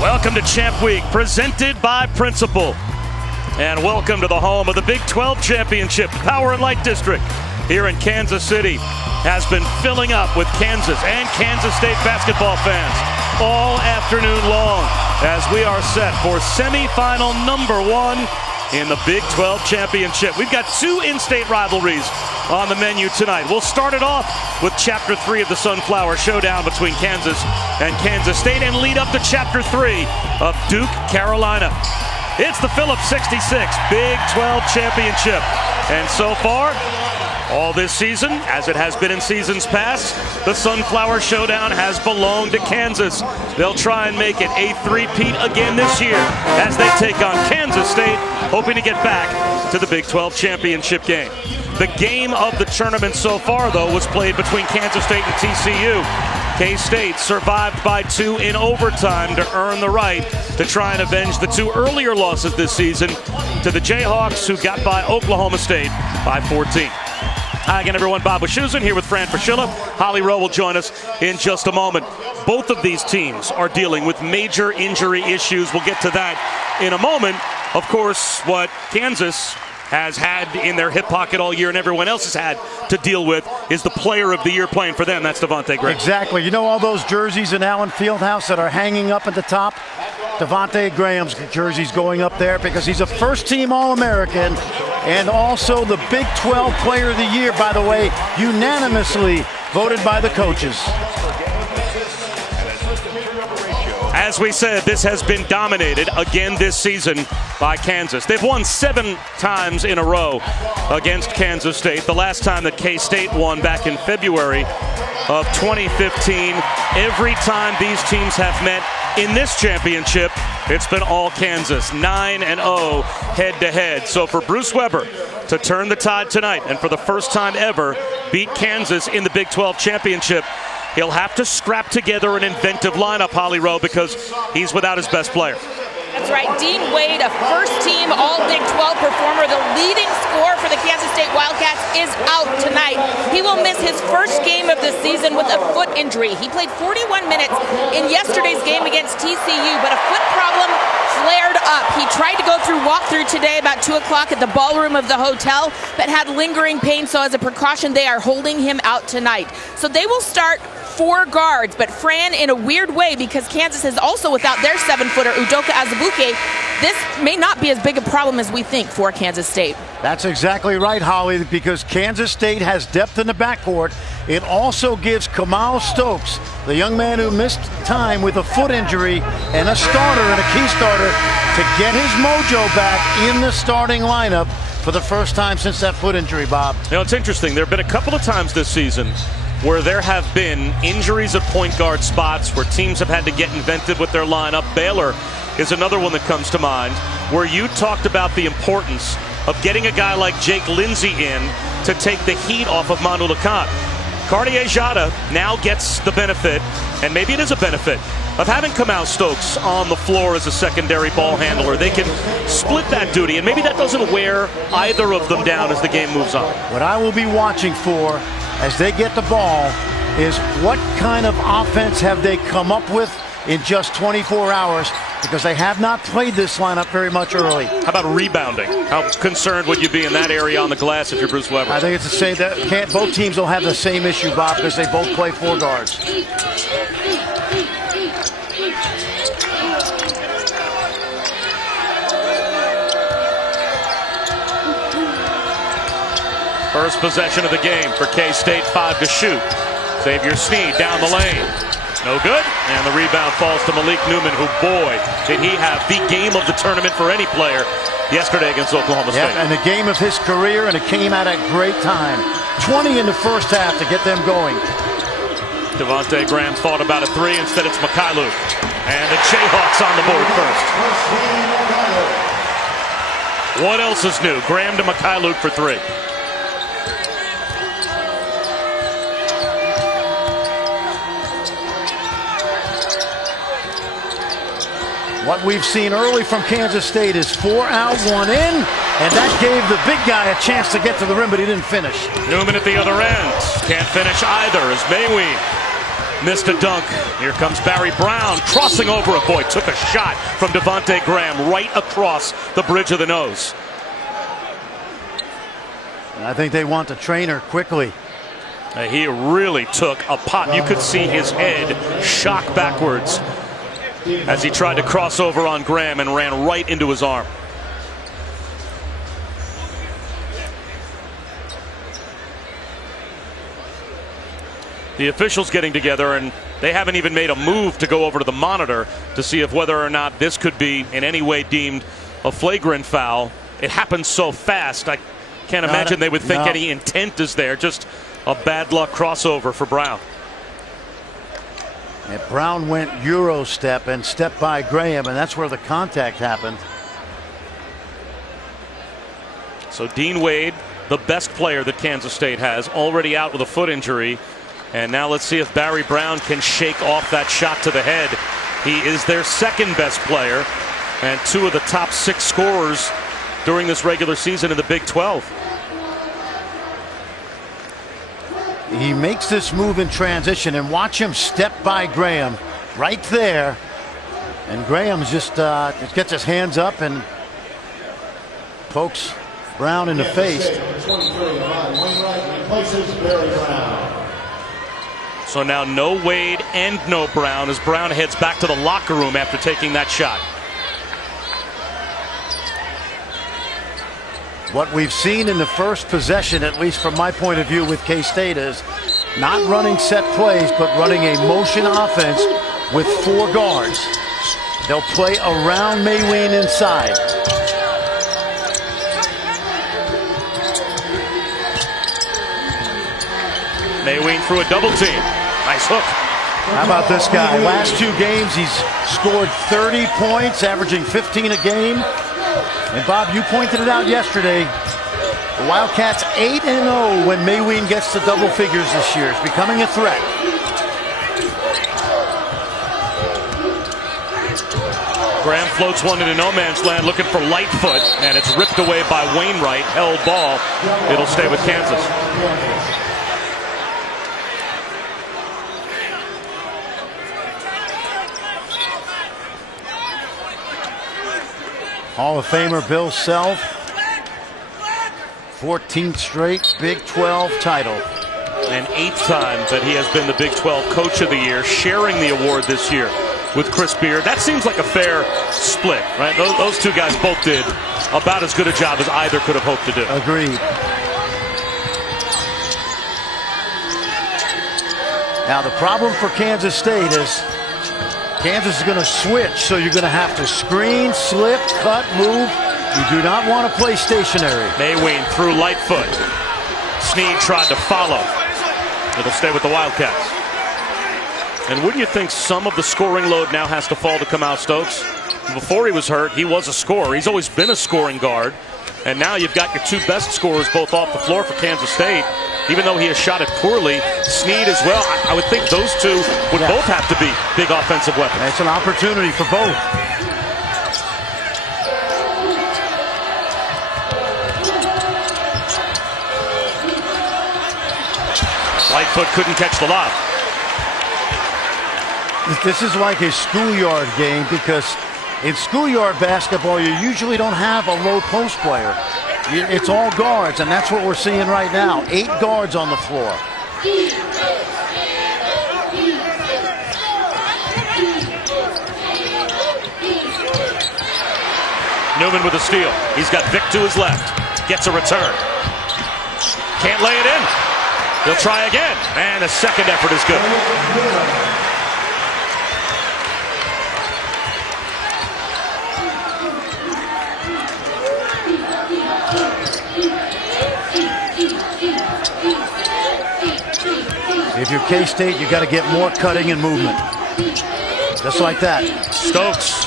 Welcome to Champ Week, presented by Principal. And welcome to the home of the Big 12 Championship. Power and Light District here in Kansas City has been filling up with Kansas and Kansas State basketball fans all afternoon long as we are set for semifinal number 1 in the Big 12 Championship. We've got 2 in-state rivalries on the menu tonight. We'll start it off with Chapter 3 of the Sunflower Showdown between Kansas and Kansas State and lead up to Chapter 3 of Duke, Carolina. It's the Phillips 66 Big 12 Championship. And so far, all this season, as it has been in seasons past, the Sunflower Showdown has belonged to Kansas. They'll try and make it a three-peat again this year as they take on Kansas State, hoping to get back to the Big 12 Championship game. The game of the tournament so far, though, was played between Kansas State and TCU. K-State survived by 2 in overtime to earn the right to try and avenge the 2 earlier losses this season to the Jayhawks, who got by Oklahoma State by 14. Hi again, everyone. Bob Wischusen here with Fran Fraschilla. Holly Rowe will join us in just a moment. Both of these teams are dealing with major injury issues. We'll get to that in a moment. Of course, what Kansas has had in their hip pocket all year and everyone else has had to deal with is the player of the year playing for them. That's Devontae Graham. Exactly. You know all those jerseys in Allen Fieldhouse that are hanging up at the top? Devontae Graham's jersey's going up there because he's a first-team All-American and also the Big 12 Player of the Year, by the way, unanimously voted by the coaches. As we said, this has been dominated again this season by Kansas. They've won 7 times in a row against Kansas State. The last time that K-State won back in February of 2015. Every time these teams have met in this championship, it's been all Kansas, 9-0 head-to-head. So for Bruce Weber to turn the tide tonight and for the first time ever beat Kansas in the Big 12 Championship, he'll have to scrap together an inventive lineup, Holly Rowe, because he's without his best player. That's right. Dean Wade, a first-team All-Big 12 performer, the leading scorer for the Kansas State Wildcats, is out tonight. He will miss his first game of the season with a foot injury. He played 41 minutes in yesterday's game against TCU, but a foot problem flared up. He tried to go through walkthrough today about 2 o'clock at the ballroom of the hotel, but had lingering pain, so as a precaution, they are holding him out tonight. So they will start 4 guards, but Fran, in a weird way, because Kansas is also without their 7-footer, Udoka Azubuike, this may not be as big a problem as we think for Kansas State. That's exactly right, Holly, because Kansas State has depth in the backcourt. It also gives Kamal Stokes, the young man who missed time with a foot injury, and a starter and a key starter to get his mojo back in the starting lineup for the first time since that foot injury, Bob. You know, it's interesting. There have been a couple of times this season where there have been injuries at point guard spots where teams have had to get inventive with their lineup. Baylor is another one that comes to mind, where you talked about the importance of getting a guy like Jake Lindsey in to take the heat off of Manu Lacan. Cartier-Jada now gets the benefit, and maybe it is a benefit, of having Kamal Stokes on the floor as a secondary ball handler. They can split that duty, and maybe that doesn't wear either of them down as the game moves on. What I will be watching for as they get the ball is what kind of offense have they come up with in just 24 hours, because they have not played this lineup very much early. How about rebounding? How concerned would you be in that area on the glass if you're Bruce Weber? I think it's the same. That both teams will have the same issue, Bob, because they both play 4 guards. First possession of the game for K-State, 5 to shoot. Xavier Sneed down the lane. No good. And the rebound falls to Malik Newman, who, boy, did he have the game of the tournament for any player yesterday against Oklahoma State. Yeah, and the game of his career, and it came at a great time. 20 in the first half to get them going. Devontae Graham thought about a 3. Instead, it's Mykhailiuk. And the Jayhawks on the board first. What else is new? Graham to Mykhailiuk for 3. What we've seen early from Kansas State is 4 out, 1 in, and that gave the big guy a chance to get to the rim, but he didn't finish. Newman at the other end. Can't finish either as Mayween Missed a dunk. Here comes Barry Brown crossing over it. Boy, took a shot from Devontae Graham right across the bridge of the nose. And I think they want the trainer quickly. He really took a pot. You could see his head shock backwards as he tried to cross over on Graham and ran right into his arm. The officials getting together, and they haven't even made a move to go over to the monitor to see if whether or not this could be in any way deemed a flagrant foul. It happened so fast, I can't imagine they would think any intent is there. Just a bad luck crossover for Brown. And Brown went Euro step and stepped by Graham, and that's where the contact happened. So Dean Wade, the best player that Kansas State has, already out with a foot injury. And now let's see if Barry Brown can shake off that shot to the head. He is their second best player and two of the top 6 scorers during this regular season in the Big 12. He makes this move in transition, and watch him step by Graham right there. And Graham just gets his hands up and pokes Brown in the face. So now no Wade and no Brown as Brown heads back to the locker room after taking that shot. What we've seen in the first possession, at least from my point of view with K-State, is not running set plays, but running a motion offense with 4 guards. They'll play around Mayween inside. Mayween through a double team. Nice hook. How about this guy? Last 2 games, he's scored 30 points, averaging 15 a game. And Bob, you pointed it out yesterday. The Wildcats 8-0 when Mayween gets to double figures this year. It's becoming a threat. Graham floats one into no man's land looking for Lightfoot, and it's ripped away by Wainwright. Held ball. It'll stay with Kansas. Hall of Famer Bill Self, 14th straight Big 12 title. And 8th time that he has been the Big 12 Coach of the Year, sharing the award this year with Chris Beard. That seems like a fair split, right? Those 2 guys both did about as good a job as either could have hoped to do. Agreed. Now the problem for Kansas State is Kansas is going to switch, so you're going to have to screen, slip, cut, move. You do not want to play stationary. Mayween through Lightfoot. Snead tried to follow. It'll stay with the Wildcats. And wouldn't you think some of the scoring load now has to fall to Kamau Stokes? Before he was hurt, he was a scorer. He's always been a scoring guard. And now you've got your 2 best scorers both off the floor for Kansas State. Even though he has shot it poorly, Snead as well. I would think those 2 would both have to be big offensive weapons. It's an opportunity for both. Lightfoot couldn't catch the lob. This is like a schoolyard game, because in schoolyard basketball, you usually don't have a low post player. It's all guards, and that's what we're seeing right now. 8 guards on the floor. Newman with a steal. He's got Vic to his left. Gets a return. Can't lay it in. He'll try again. And the second effort is good. If you're K-State, you got to get more cutting and movement. Just like that. Stokes.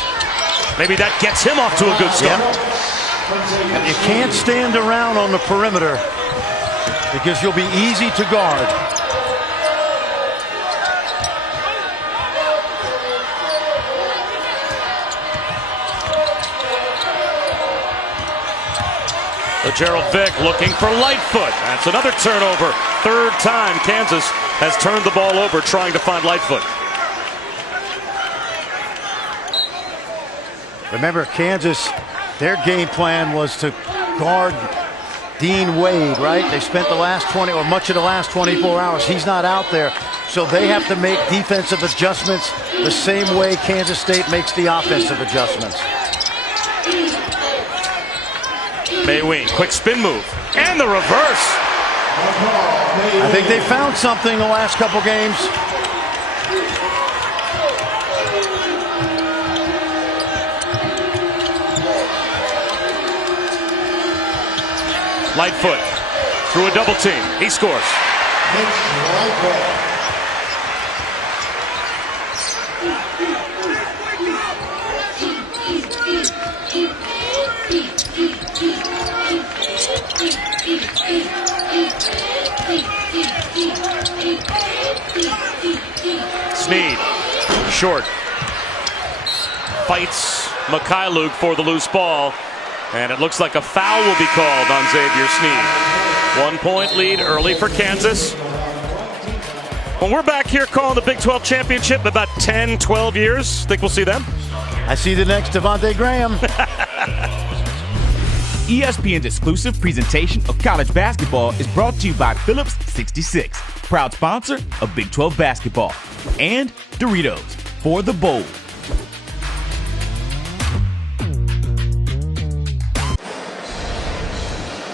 Maybe that gets him off to a good start. Yep. You can't stand around on the perimeter because you'll be easy to guard. Gerald Vick looking for Lightfoot. That's another turnover. 3rd time Kansas has turned the ball over trying to find Lightfoot. Remember, Kansas, their game plan was to guard Dean Wade, right? They spent the last 20 or much of the last 24 hours. He's not out there. So they have to make defensive adjustments the same way Kansas State makes the offensive adjustments. Mayween, quick spin move. And the reverse. I think they found something the last couple games. Lightfoot through a double team. He scores. Sneed, short, fights Mikhailuk for the loose ball, and it looks like a foul will be called on Xavier Sneed. 1 point lead early for Kansas. When we're back here calling the Big 12 championship in about 10, 12 years, think we'll see them? I see the next Devontae Graham. ESPN's exclusive presentation of college basketball is brought to you by Phillips 66, proud sponsor of Big 12 basketball, and Doritos for the bold.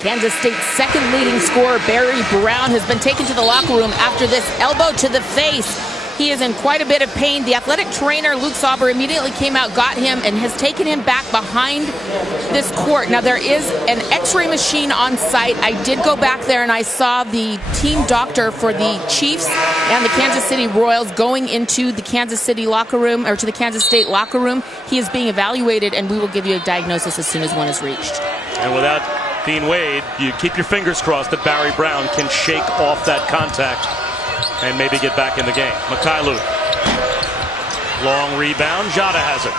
Kansas State's second leading scorer, Barry Brown, has been taken to the locker room after this elbow to the face. He is in quite a bit of pain. The athletic trainer, Luke Sauber, immediately came out, got him, and has taken him back behind this court. Now, there is an x-ray machine on site. I did go back there, and I saw the team doctor for the Chiefs and the Kansas City Royals going into the Kansas City locker room, or to the Kansas State locker room. He is being evaluated, and we will give you a diagnosis as soon as one is reached. And without Dean Wade, you keep your fingers crossed that Barry Brown can shake off that contact and maybe get back in the game. Mikhailuk. Long rebound. Jada has it.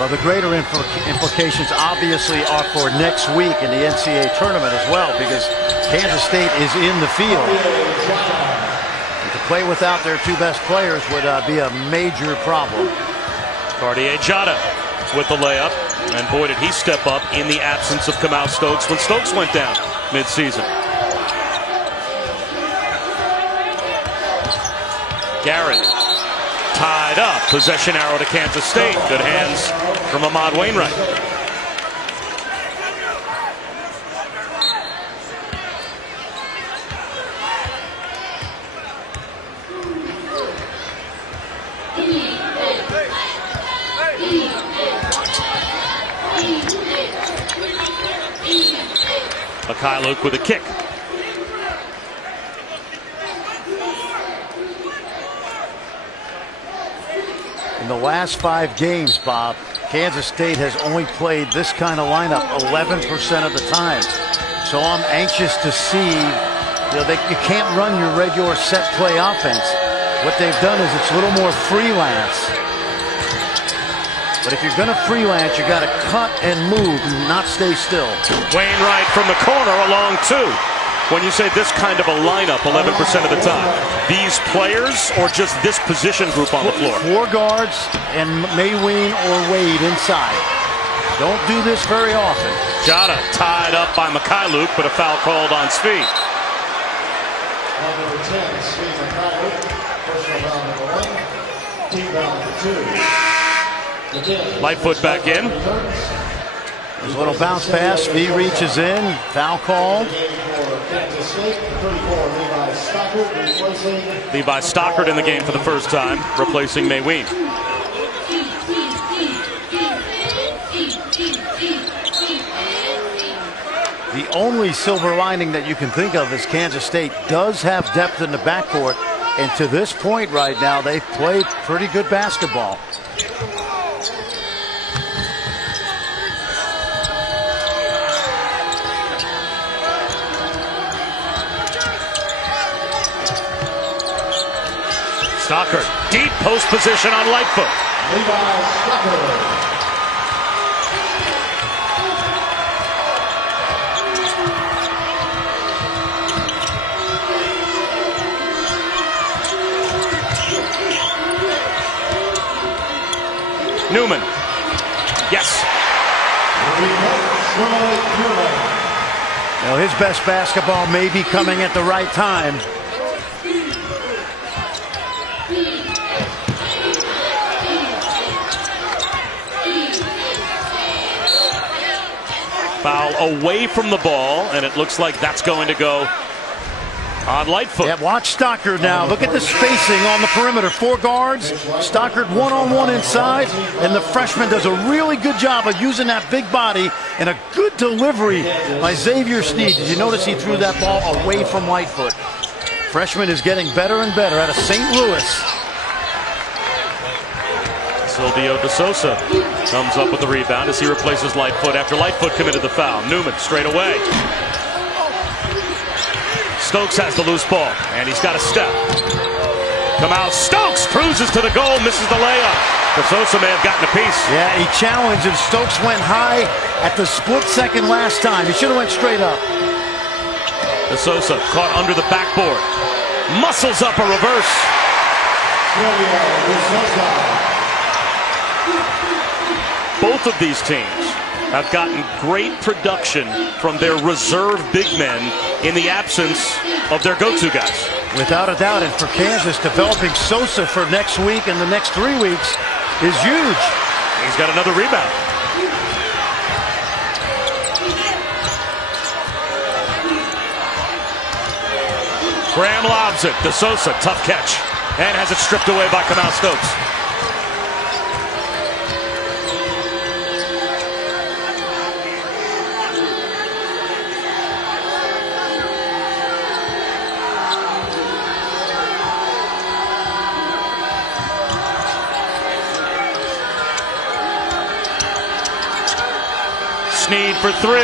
Well, the greater implications obviously are for next week in the NCAA tournament as well, because Kansas State is in the field. And to play without their two best players would be a major problem. Cartier Jada with the layup. And boy, did he step up in the absence of Kamau Stokes when Stokes went down midseason. Garrett tied up. Possession arrow to Kansas State. Good hands from Ahmad Wainwright. Mikhailuk with a kick. In the last 5 games, Bob, Kansas State has only played this kind of lineup 11% of the time. So I'm anxious to see, you can't run your regular set play offense. What they've done is it's a little more freelance. But if you're going to freelance, you got to cut and move and not stay still. Wainwright from the corner along 2. When you say this kind of a lineup 11% of the time, these players or just this position group on the floor? 4 guards and Mayween or Wade inside. Don't do this very often. Jada tied up by Mikhailuk, but a foul called on Svi. Number 10, Svi Mikhailuk. Personal foul number 1. Team foul number 2. Lightfoot back in. There's a little bounce pass. Svi reaches in. Foul call. Levi Stockard in the game for the first time, replacing Mayween. The only silver lining that you can think of is Kansas State does have depth in the backcourt, and to this point right now, they've played pretty good basketball. Stockard, deep post position on Lightfoot. Levi Stockard. Newman. Yes. Now his best basketball may be coming at the right time. Foul away from the ball, and it looks like that's going to go on Lightfoot. Yeah, watch Stockard now. Look at the spacing on the perimeter. 4 guards. Stockard one-on-one inside, and the freshman does a really good job of using that big body and a good delivery by Xavier Sneed. Did you notice he threw that ball away from Lightfoot? Freshman is getting better and better out of St. Louis. Silvio De Sousa comes up with the rebound as he replaces Lightfoot after Lightfoot committed the foul. Newman straight away. Stokes has the loose ball, and he's got a step. Kamau Stokes cruises to the goal, misses the layup. De Sousa may have gotten a piece. Yeah, he challenged, and Stokes went high at the split second last time. He should have went straight up. De Sousa caught under the backboard. Muscles up a reverse. Both of these teams have gotten great production from their reserve big men in the absence of their go-to guys. Without a doubt, and for Kansas, developing Sosa for next week and the next 3 weeks is huge. He's got another rebound. Graham lobs it. De Sousa, tough catch, and has it stripped away by Kamau Stokes. Sneed for 3.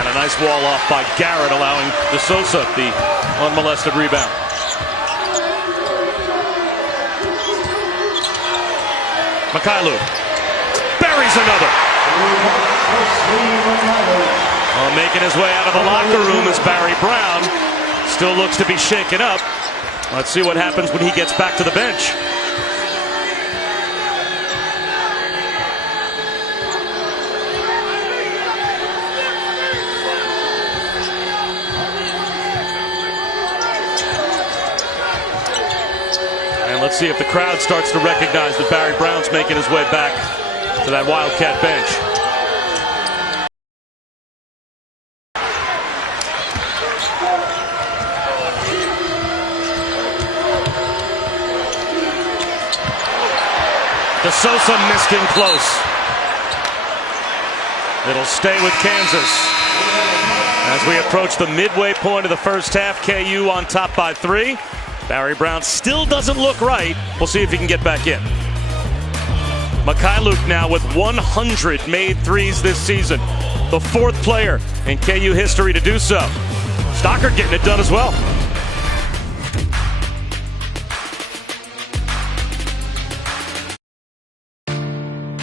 And a nice wall off by Garrett, allowing De Sousa the unmolested rebound. Mikhailu buries another. Making his way out of the locker room is Barry Brown. Still looks to be shaken up. Let's see what happens when he gets back to the bench. Let's see if the crowd starts to recognize that Barry Brown's making his way back to that Wildcat bench. De Sousa missed in close. It'll stay with Kansas. As we approach the midway point of the first half, KU on top by 3. Barry Brown still doesn't look right. We'll see if he can get back in. Mikhailu now with 100 made threes this season. The 4th player in KU history to do so. Stockard getting it done as well.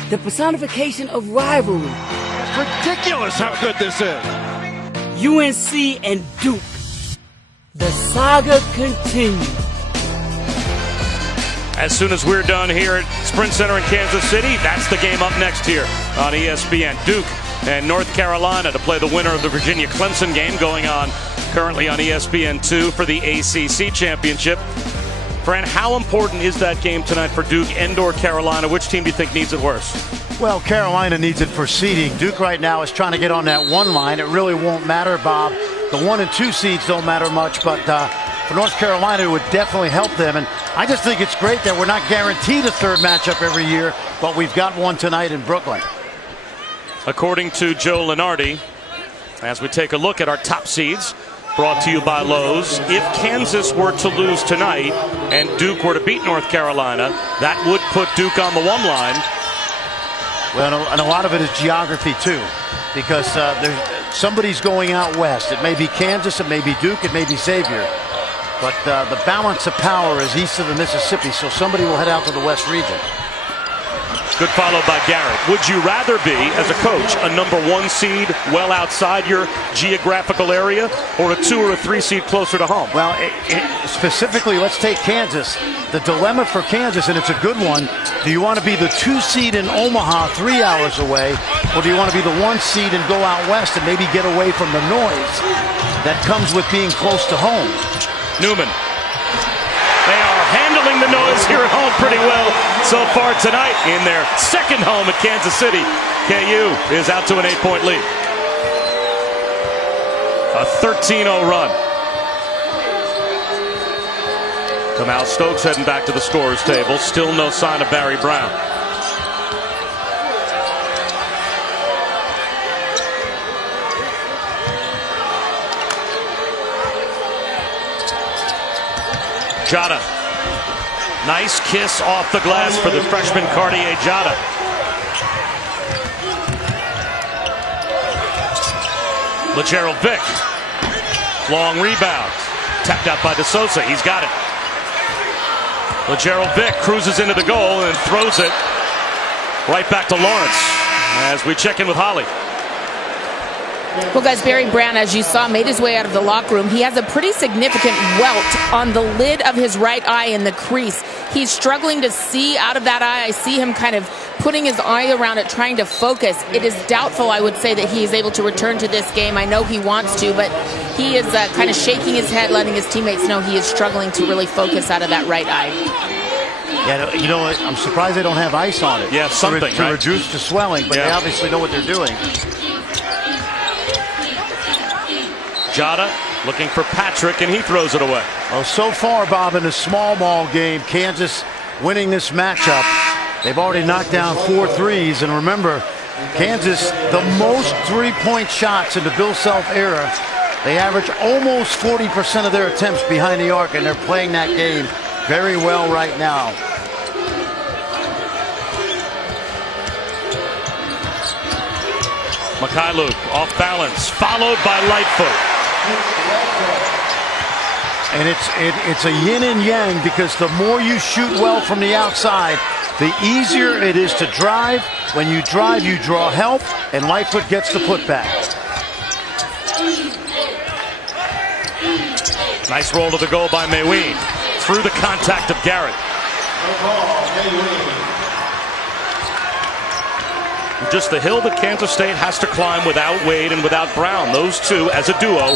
The personification of rivalry. It's ridiculous how good this is. UNC and Duke. The saga continues. As soon as we're done here at Sprint Center in Kansas City, that's the game up next here on ESPN. Duke and North Carolina to play the winner of the Virginia-Clemson game, going on currently on ESPN2 for the ACC Championship. Fran, how important is that game tonight for Duke and/or Carolina? Which team do you think needs it worse? Well, Carolina needs it for seeding. Duke right now is trying to get on that 1 line. It really won't matter, Bob. The 1 and 2 seeds don't matter much, but for North Carolina, it would definitely help them. And I just think it's great that we're not guaranteed a 3rd matchup every year, but we've got one tonight in Brooklyn. According to Joe Lenardi, as we take a look at our top seeds, brought to you by Lowe's, if Kansas were to lose tonight and Duke were to beat North Carolina, that would put Duke on the 1 line. Well, and a lot of it is geography, too, because somebody's going out west. It may be Kansas, it may be Duke, it may be Xavier. But the balance of power is east of the Mississippi, so somebody will head out to the west region. Good follow by Garrett. Would you rather be, as a coach, a #1 seed well outside your geographical area, or a 2 or a 3 seed closer to home? Well, specifically, let's take Kansas. The dilemma for Kansas, and it's a good one, do you want to be the 2 seed in Omaha 3 hours away, or do you want to be the 1 seed and go out west and maybe get away from the noise that comes with being close to home? Newman. They are handling the noise here at home pretty well so far tonight in their second home at Kansas City. KU is out to an 8-point lead. A 13-0 run. Kamau Stokes heading back to the scorer's table. Still no sign of Barry Brown. Jada. Nice kiss off the glass for the freshman Cartier Jada. LeGerald Vick. Long rebound. Tapped out by DeSouza. He's got it. LeGerald Vick cruises into the goal and throws it right back to Lawrence as we check in with Holly. Well, guys, Barry Brown, as you saw, made his way out of the locker room. He has a pretty significant welt on the lid of his right eye in the crease. He's struggling to see out of that eye. I see him kind of putting his eye around it, trying to focus. It is doubtful, I would say, that he is able to return to this game. I know he wants to, but he is kind of shaking his head, letting his teammates know he is struggling to really focus out of that right eye. Yeah, you know what? I'm surprised they don't have ice on it. Yeah, something, to reduce the swelling, but they obviously know what they're doing. Jada looking for Patrick, and he throws it away. Well, so far, Bob, in the small ball game, Kansas winning this matchup. They've already knocked down 4 threes, and remember, Kansas, the most three-point shots in the Bill Self era. They average almost 40% of their attempts behind the arc, and they're playing that game very well right now. Mikhailuk off balance, followed by Lightfoot. And it's a yin and yang, because the more you shoot well from the outside, the easier it is to drive. When you drive, you draw help, and Lightfoot gets the putback. Nice roll to the goal by Mayween. Through the contact of Garrett. Just the hill that Kansas State has to climb without Wade and without Brown. Those two, as a duo,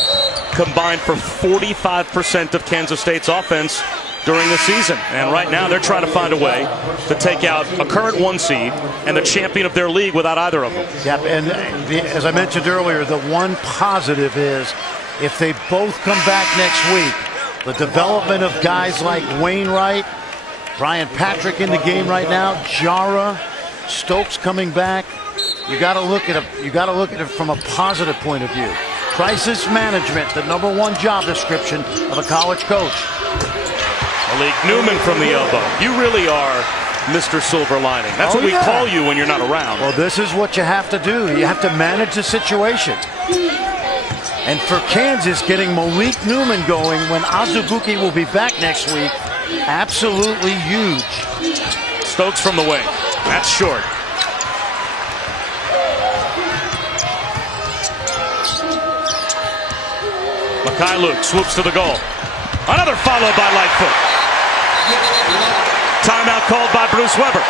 combined for 45% of Kansas State's offense during the season. And right now, they're trying to find a way to take out a current 1 seed and the champion of their league without either of them. Yep, and as I mentioned earlier, the one positive is if they both come back next week, the development of guys like Wainwright, Brian Patrick in the game right now, Jara, Stokes coming back. You got to look at it from a positive point of view. Crisis management, the #1 job description of a college coach. Malik Newman from the elbow. You really are Mr. Silver Lining. That's what we call you when you're not around. Well, this is what you have to do. You have to manage the situation. And for Kansas, getting Malik Newman going when Azubuike will be back next week, absolutely huge. Stokes from the wing. That's short. Mikhailuk swoops to the goal. Another follow by Lightfoot. Timeout called by Bruce Weber.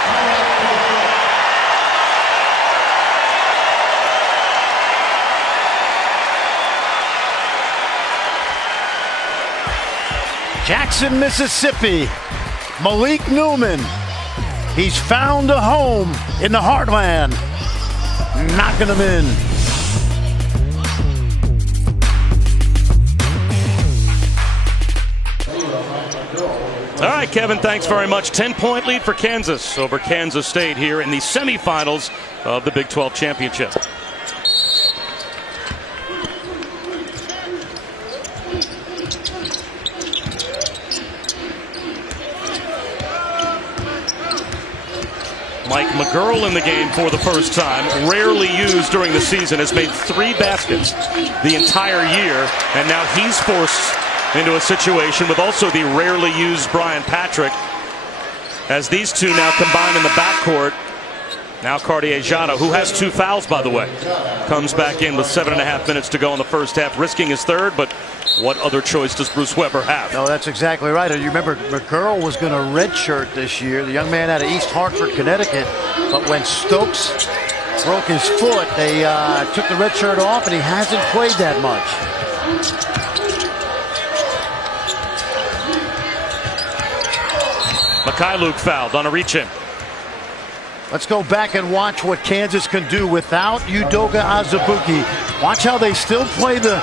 Jackson, Mississippi. Malik Newman. He's found a home in the heartland. Knocking them in. All right, Kevin, thanks very much. 10-point lead for Kansas over Kansas State here in the semifinals of the Big 12 championship. Mike McGurl in the game for the first time, rarely used during the season, has made 3 baskets the entire year, and now he's forced into a situation with also the rarely used Brian Patrick, as these two now combine in the backcourt Now Cartier-Jada, who has 2 fouls, by the way, comes back in with 7.5 minutes to go in the first half, risking his third, but what other choice does Bruce Weber have? No, that's exactly right. You remember McGurl was going to redshirt this year, the young man out of East Hartford, Connecticut, but when Stokes broke his foot, they took the red shirt off, and he hasn't played that much. Mikhailuk fouled on a reach-in. Let's go back and watch what Kansas can do without Udoka Azubuike. Watch how they still play the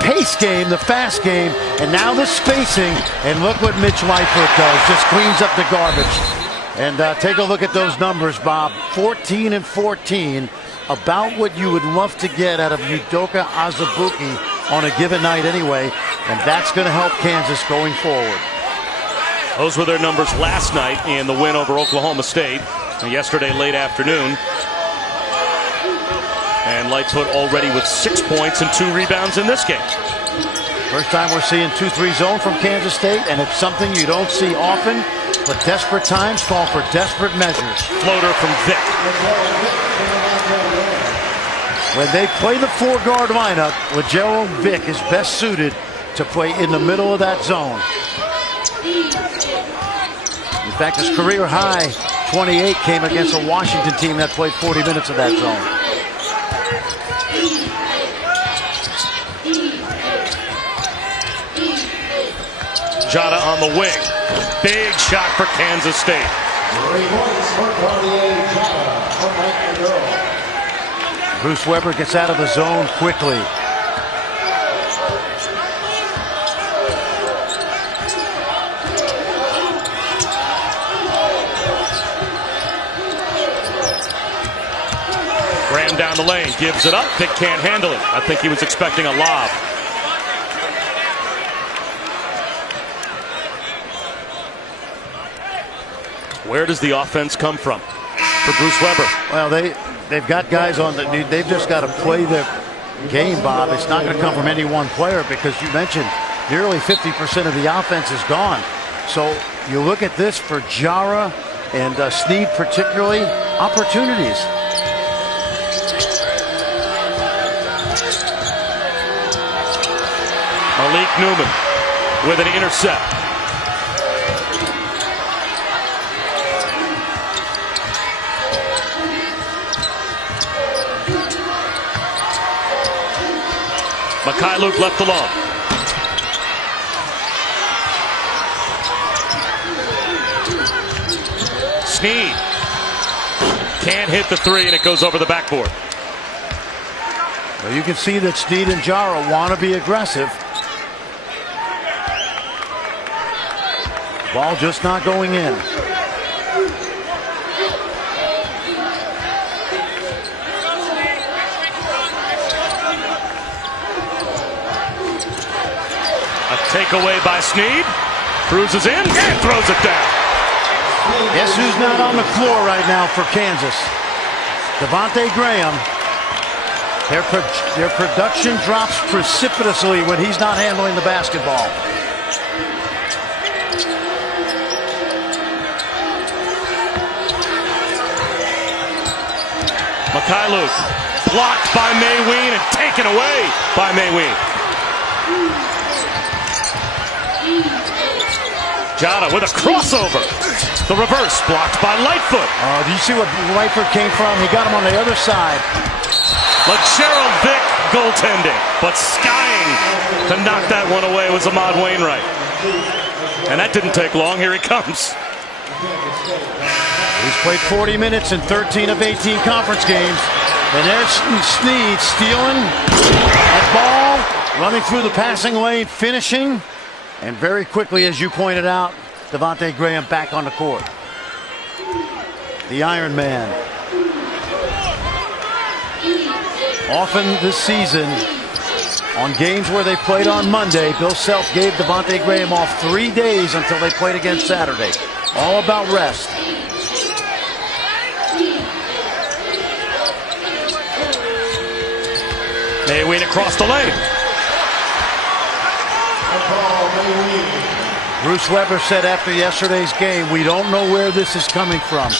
pace game, the fast game, and now the spacing. And look what Mitch Lightfoot does, just cleans up the garbage. And take a look at those numbers, Bob. 14 and 14, about what you would love to get out of Udoka Azubuike on a given night anyway. And that's going to help Kansas going forward. Those were their numbers last night in the win over Oklahoma State. Yesterday late afternoon. And Lightfoot already with 6 points and 2 rebounds in this game. First time we're seeing 2-3 zone from Kansas State, and it's something you don't see often, but desperate times call for desperate measures. Floater from Vic. When they play the 4-guard lineup, Gerald Vic is best suited to play in the middle of that zone. In fact, his career high 28 came against a Washington team that played 40 minutes of that zone. Jada on the wing. Big shot for Kansas State. 3 points for Cartier-Jada from Mike McGurl. Bruce Weber gets out of the zone quickly. Graham down the lane, gives it up. Vic can't handle it. I think he was expecting a lob. Where does the offense come from for Bruce Weber? Well, they've got guys on they've just got to play the game, Bob. It's not going to come from any one player because you mentioned nearly 50% of the offense is gone. So you look at this for Jara and Snead particularly, opportunities. Malik Newman with an intercept. Mikhailuk left alone. Snead can't hit the 3, and it goes over the backboard. Well, you can see that Snead and Jara want to be aggressive. Ball just not going in. A takeaway by Snead. Cruises in and throws it down. Guess who's not on the floor right now for Kansas? Devontae Graham. Their production drops precipitously when he's not handling the basketball. Mikhailuk blocked by Mayween and taken away by Mayween. Jada with a crossover. The reverse blocked by Lightfoot. Do you see what Lightfoot came from? He got him on the other side. Gerald Vic goaltending, but skying to knock that one away was Ahmad Wainwright. And that didn't take long. Here he comes. He's played 40 minutes in 13 of 18 conference games. And there's Snead stealing that ball, running through the passing lane, finishing. And very quickly, as you pointed out, Devontae Graham back on the court. The Iron Man. Often this season, on games where they played on Monday, Bill Self gave Devontae Graham off 3 days until they played against Saturday. All about rest. Mayween across the lane. Bruce Weber said after yesterday's game, we don't know where this is coming from.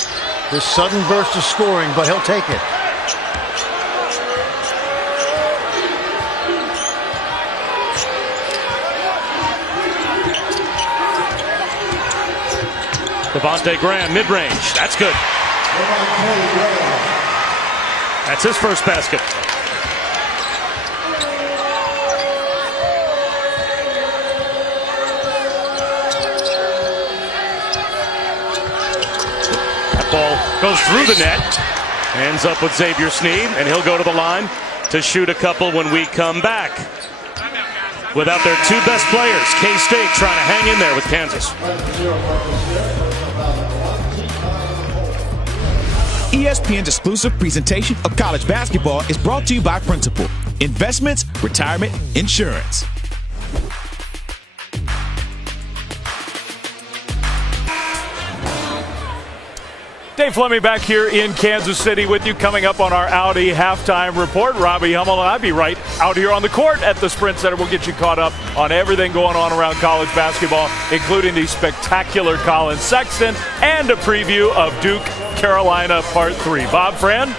this sudden burst of scoring, but he'll take it. Devontae Graham, mid-range. That's good. That's his first basket. That ball goes through the net. Ends up with Xavier Sneed, and he'll go to the line to shoot a couple when we come back. Without their two best players, K-State trying to hang in there with Kansas. ESPN's exclusive presentation of college basketball is brought to you by Principal. Investments, retirement, insurance. Dave Fleming back here in Kansas City with you. Coming up on our Audi halftime report, Robbie Hummel and I'll be right out here on the court at the Sprint Center. We'll get you caught up on everything going on around college basketball, including the spectacular Colin Sexton and a preview of Duke Carolina Part 3. Bob Friend?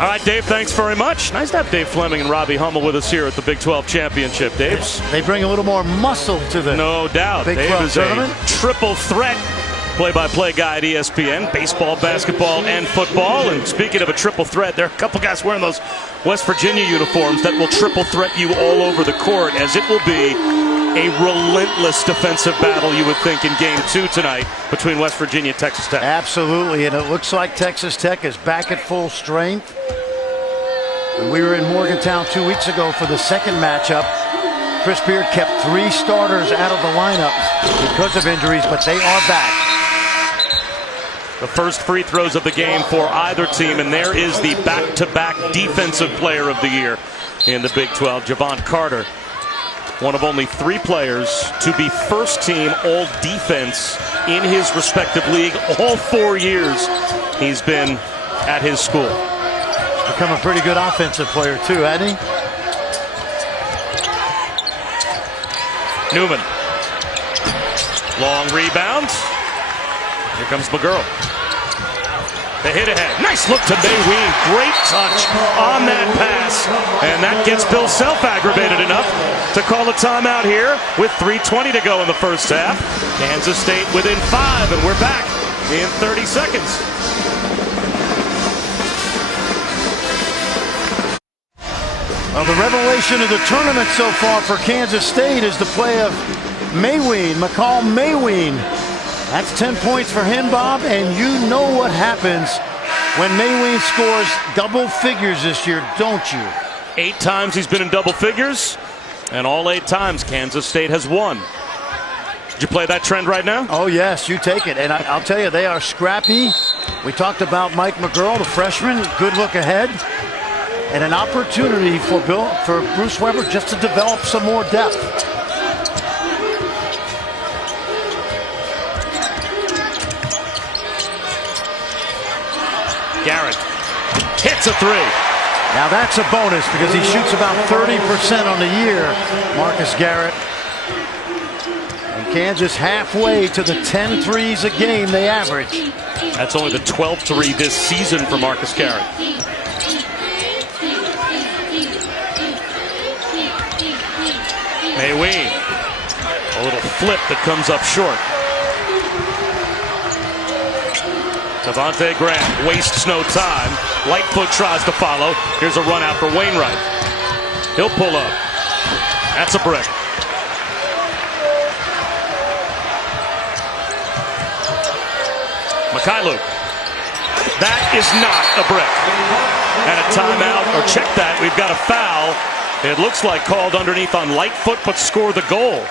All right, Dave, thanks very much. Nice to have Dave Fleming and Robbie Hummel with us here at the Big 12 Championship, Dave. They bring a little more muscle to the No doubt. Big Dave 12 is tournament. a triple threat play-by-play guy at ESPN, baseball, basketball, and football. And speaking of a triple threat, there are a couple guys wearing those West Virginia uniforms that will triple threat you all over the court, as it will be a relentless defensive battle, you would think, in Game 2 tonight between West Virginia and Texas Tech. Absolutely, and it looks like Texas Tech is back at full strength. And we were in Morgantown 2 weeks ago for the second matchup. Chris Beard kept 3 starters out of the lineup because of injuries, but they are back. The first free throws of the game for either team, and there is the back-to-back defensive player of the year in the Big 12, Javon Carter. One of only 3 players to be first-team all-defense in his respective league all 4 years he's been at his school. Become a pretty good offensive player too, hasn't he? Newman. Long rebound. Here comes McGurl. The hit ahead. Nice look to Mayween. Great touch on that pass. And that gets Bill Self aggravated enough to call a timeout here with 3:20 to go in the first half. Kansas State within 5, and we're back in 30 seconds. Well, the revelation of the tournament so far for Kansas State is the play of Mayween, McCall Mayween. That's 10 points for him, Bob, and you know what happens when Mayween scores double figures this year, don't you? 8 times he's been in double figures, and all 8 times Kansas State has won. Did you play that trend right now? Oh, yes, you take it. And I'll tell you, they are scrappy. We talked about Mike McGurl, the freshman, good look ahead. And an opportunity for Bruce Weber just to develop some more depth. Garrett hits a 3. Now that's a bonus because he shoots about 30% on the year, Marcus Garrett. And Kansas halfway to the 10 threes a game they average. That's only the 12th 3 this season for Marcus Garrett. Mayween. A little flip that comes up short. Devontae Graham wastes no time. Lightfoot tries to follow. Here's a run out for Wainwright. He'll pull up. That's a brick. Mikhailuk. That is not a brick. And a timeout, or check that. We've got a foul. It looks like called underneath on Lightfoot, but score the goal.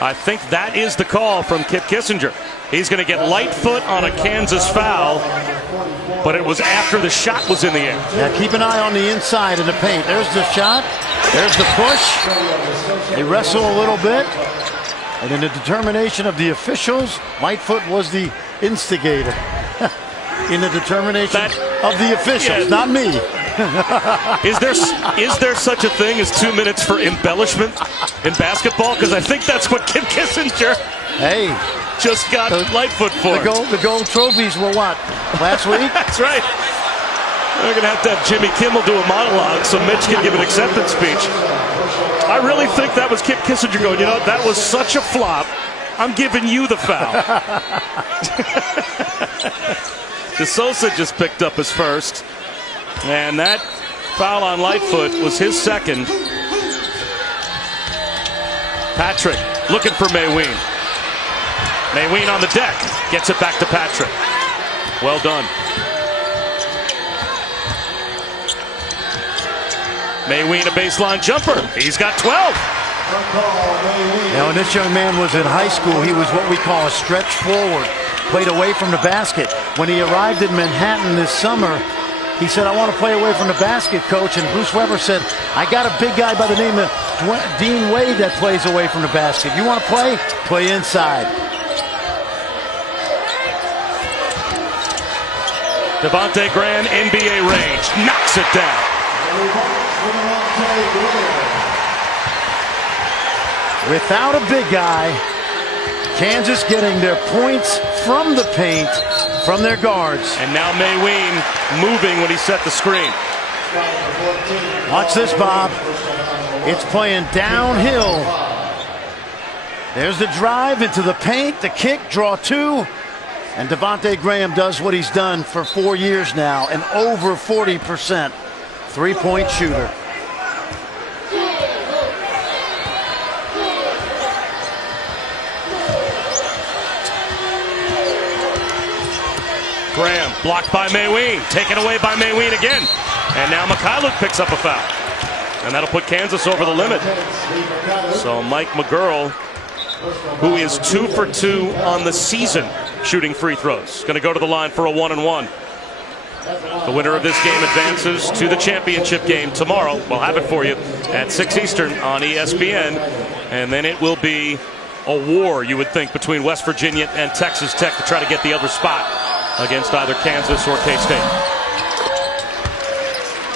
I think that is the call from Kip Kissinger. He's going to get Lightfoot on a Kansas foul, but it was after the shot was in the air. Now keep an eye on the inside in the paint. There's the shot. There's the push. They wrestle a little bit. And in the determination of the officials, Lightfoot was the instigator. In the determination of the officials, not me. Is there such a thing as 2 minutes for embellishment in basketball? Because I think that's what Kip Kissinger. Hey, just got Lightfoot for. The gold trophies were what? Last week? That's right. We're going to have Jimmy Kimmel do a monologue so Mitch can give an acceptance speech. I really think that was Kip Kissinger going, that was such a flop. I'm giving you the foul. DeSouza just picked up his first. And that foul on Lightfoot was his second. Patrick looking for Mayween. Mayween on the deck. Gets it back to Patrick. Well done. Mayween a baseline jumper. He's got 12. Now, when this young man was in high school, he was what we call a stretch forward. Played away from the basket. When he arrived in Manhattan this summer, he said, I want to play away from the basket, coach. And Bruce Weber said, I got a big guy by the name of Dean Wade that plays away from the basket. You want to play? Play inside. Devontae Graham, NBA range. Knocks it down. Without a big guy, Kansas getting their points from the paint, from their guards. And now Mayween moving when he set the screen. Watch this, Bob. It's playing downhill. There's the drive into the paint, the kick, draw two. And Devontae Graham does what he's done for 4 years now, an over 40% three-point shooter. Graham blocked by Mayween, taken away by Mayween again. And now Mikhailuk picks up a foul. And that'll put Kansas over the limit. So Mike McGurl, who is 2 for 2 on the season shooting free throws, going to go to the line for a 1-and-1. The winner of this game advances to the championship game tomorrow. We'll have it for you at 6 Eastern on ESPN. And then it will be a war, you would think, between West Virginia and Texas Tech to try to get the other spot against either Kansas or K-State.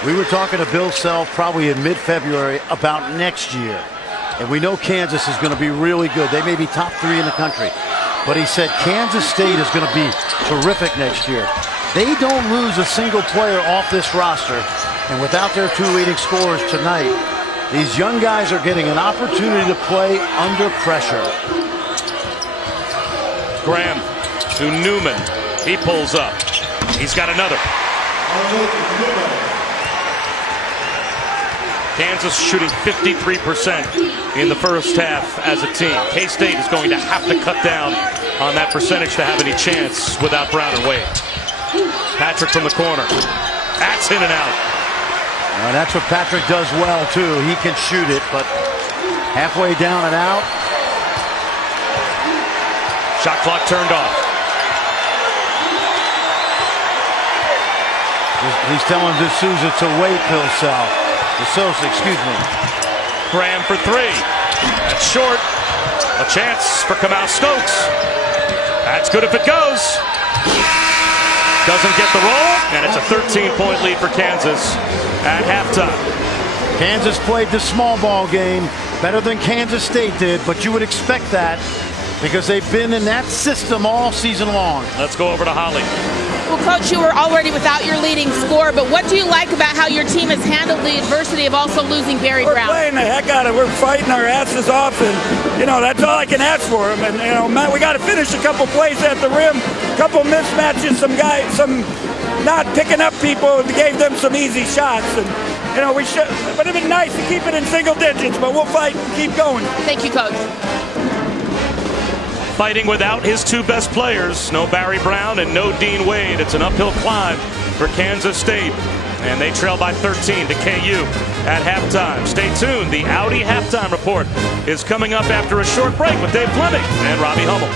We were talking to Bill Self probably in mid-February about next year. And we know Kansas is going to be really good. They may be top 3 in the country. But he said Kansas State is going to be terrific next year. They don't lose a single player off this roster. And without their 2 leading scorers tonight, these young guys are getting an opportunity to play under pressure. Graham to Newman. He pulls up. He's got another. Kansas shooting 53% in the first half as a team. K-State is going to have to cut down on that percentage to have any chance without Brown and Wade. Patrick from the corner. That's in and out. And that's what Patrick does well, too. He can shoot it, but halfway down and out. Shot clock turned off. He's telling D'Souza to wait himself. DeSouza, excuse me. Graham for 3. That's short. A chance for Kamau Stokes. That's good if it goes. Doesn't get the roll, and it's a 13-point lead for Kansas at halftime. Kansas played the small ball game better than Kansas State did, but you would expect that because they've been in that system all season long. Let's go over to Holly. Well, Coach, you were already without your leading scorer, but what do you like about how your team has handled the adversity of also losing Barry Brown? We're playing the heck out of it. We're fighting our asses off, and, that's all I can ask for them. And, Matt, we got to finish a couple plays at the rim, a couple mismatches, some not picking up people, gave them some easy shots. And, we should, but it'd been nice to keep it in single digits, but we'll fight and keep going. Thank you, Coach. Fighting without his 2 best players, no Barry Brown and no Dean Wade. It's an uphill climb for Kansas State, and they trail by 13 to KU at halftime. Stay tuned. The Audi halftime report is coming up after a short break with Dave Fleming and Robbie Hummel.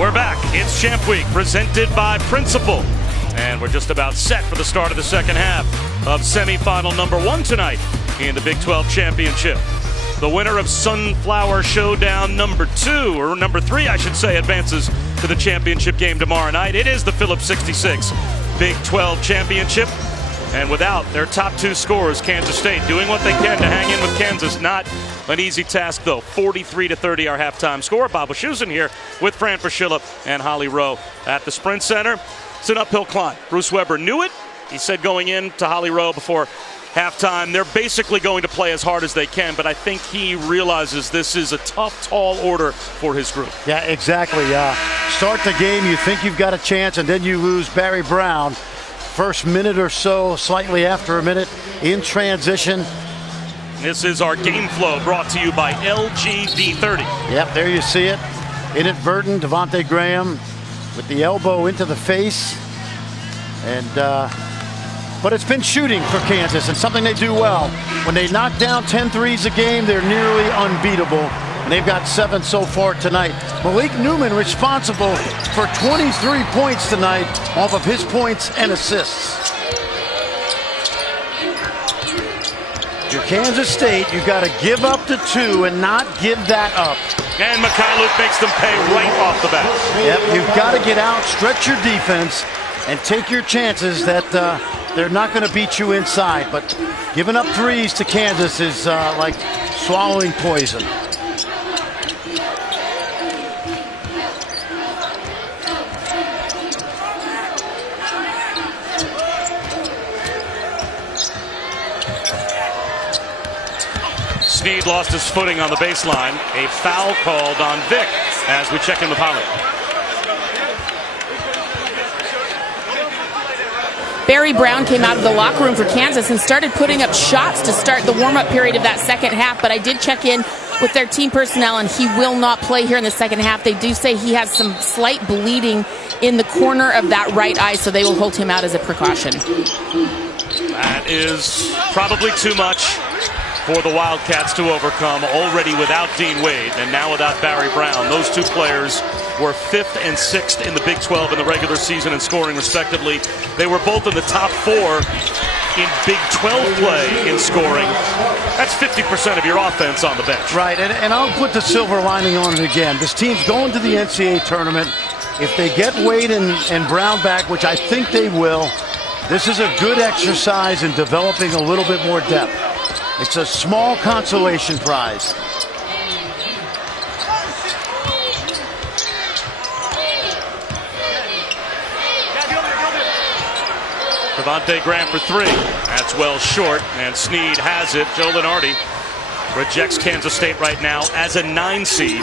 We're back. It's Champ Week presented by Principal. And we're just about set for the start of the second half of semifinal number 1 tonight in the Big 12 Championship. The winner of Sunflower Showdown number 2, or number 3, I should say, advances to the championship game tomorrow night. It is the Phillips 66 Big 12 Championship. And without their top two scorers, Kansas State doing what they can to hang in with Kansas. Not an easy task, though. 43-30 our halftime score. Bob Wischusen here with Fran Fraschilla and Holly Rowe at the Sprint Center. It's an uphill climb. Bruce Weber knew it. He said going in to Holly Rowe before halftime, they're basically going to play as hard as they can, but I think he realizes this is a tough, tall order for his group. Yeah, exactly. Start the game, you think you've got a chance, and then you lose Barry Brown. First minute or so, slightly after a minute, in transition. This is our game flow brought to you by LGV30. Yep, there you see it. Inadvertent, Devontae Graham with the elbow into the face. And but it's been shooting for Kansas, and something they do well. When they knock down 10 threes a game, they're nearly unbeatable. And they've got 7 so far tonight. Malik Newman responsible for 23 points tonight off of his points and assists. You're Kansas State, you've got to give up the 2 and not give that up. And Mikhailuk makes them pay right off the bat. Yep, you've got to get out, stretch your defense, and take your chances that they're not going to beat you inside. But giving up threes to Kansas is like swallowing poison. Snead lost his footing on the baseline. A foul called on Vic as we check in with Holly. Barry Brown came out of the locker room for Kansas and started putting up shots to start the warm-up period of that second half, but I did check in with their team personnel, and he will not play here in the second half. They do say he has some slight bleeding in the corner of that right eye, so they will hold him out as a precaution. That is probably too much for the Wildcats to overcome, already without Dean Wade and now without Barry Brown. Those two players were 5th and 6th in the Big 12 in the regular season in scoring, respectively. They were both in the top 4 in Big 12 play in scoring. That's 50% of your offense on the bench. Right, and I'll put the silver lining on it again. This team's going to the NCAA tournament. If they get Wade and Brown back, which I think they will, this is a good exercise in developing a little bit more depth. It's a small consolation prize. Devontae Graham for 3. That's well short, and Snead has it. Joe Lenardi rejects Kansas State right now as a 9 seed.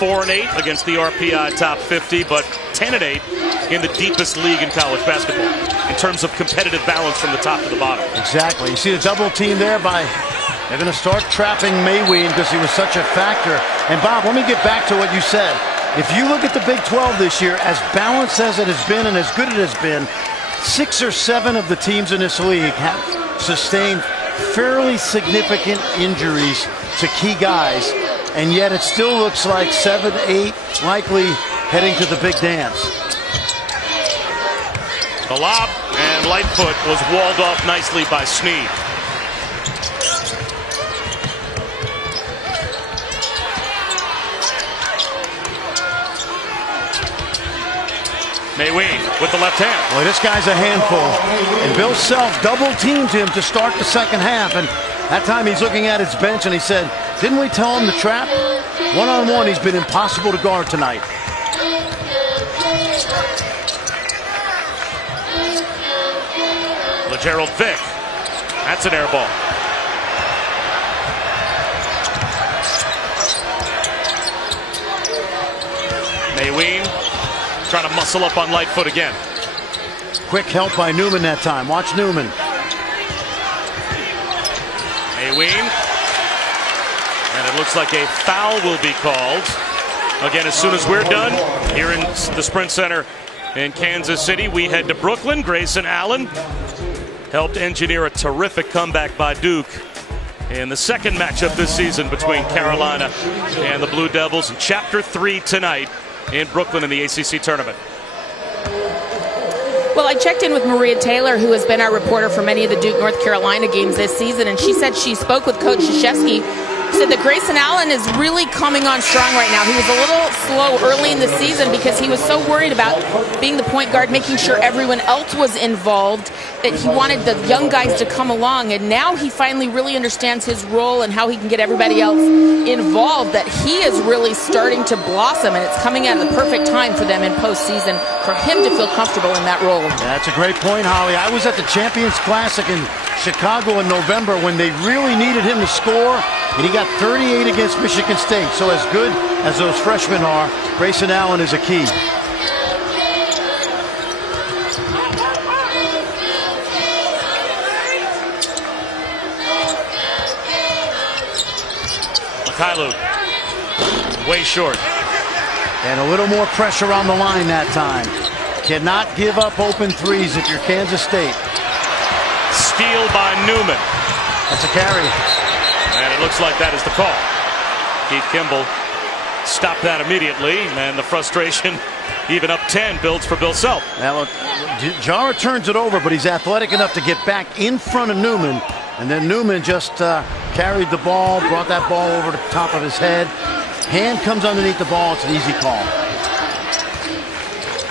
4-8 against the RPI top 50, but 10-8 in the deepest league in college basketball in terms of competitive balance from the top to the bottom. Exactly. You see the double team there they're going to start trapping Mayween because he was such a factor. And Bob, let me get back to what you said. If you look at the Big 12 this year, as balanced as it has been and as good it has been, 6 or 7 of the teams in this league have sustained fairly significant injuries to key guys, and yet it still looks like 7, 8 likely heading to the big dance. The lob, and Lightfoot was walled off nicely by Snead. Mayween with the left hand. Boy, this guy's a handful. And Bill Self double-teamed him to start the second half. And that time he's looking at his bench and he said, didn't we tell him to trap? One-on-one, he's been impossible to guard tonight. LeGerald Vick. That's an air ball. Mayween trying to muscle up on Lightfoot again. Quick help by Newman that time. Watch Newman. Mayween. And it looks like a foul will be called. Again, as soon as we're done here in the Sprint Center in Kansas City, we head to Brooklyn. Grayson Allen helped engineer a terrific comeback by Duke in the second matchup this season between Carolina and the Blue Devils. In Chapter 3 tonight in Brooklyn in the ACC tournament. Well, I checked in with Maria Taylor, who has been our reporter for many of the Duke North Carolina games this season, and she said she spoke with Coach Krzyzewski said that Grayson Allen is really coming on strong right now. He was a little slow early in the season because he was so worried about being the point guard, making sure everyone else was involved, that he wanted the young guys to come along. And now he finally really understands his role and how he can get everybody else involved, that he is really starting to blossom, and it's coming at the perfect time for them in postseason for him to feel comfortable in that role. Yeah, that's a great point, Holly. I was at the Champions Classic in Chicago in November when they really needed him to score, and he got 38 against Michigan State. So as good as those freshmen are, Grayson Allen is a key. Kylu, way short. And a little more pressure on the line that time. Cannot give up open threes if you're Kansas State. Steal by Newman. That's a carry. And it looks like that is the call. Keith Kimball stopped that immediately, and the frustration, even up 10, builds for Bill Self. Now look, Jara turns it over, but he's athletic enough to get back in front of Newman. And then Newman just carried the ball, brought that ball over the top of his head. Hand comes underneath the ball. It's an easy call.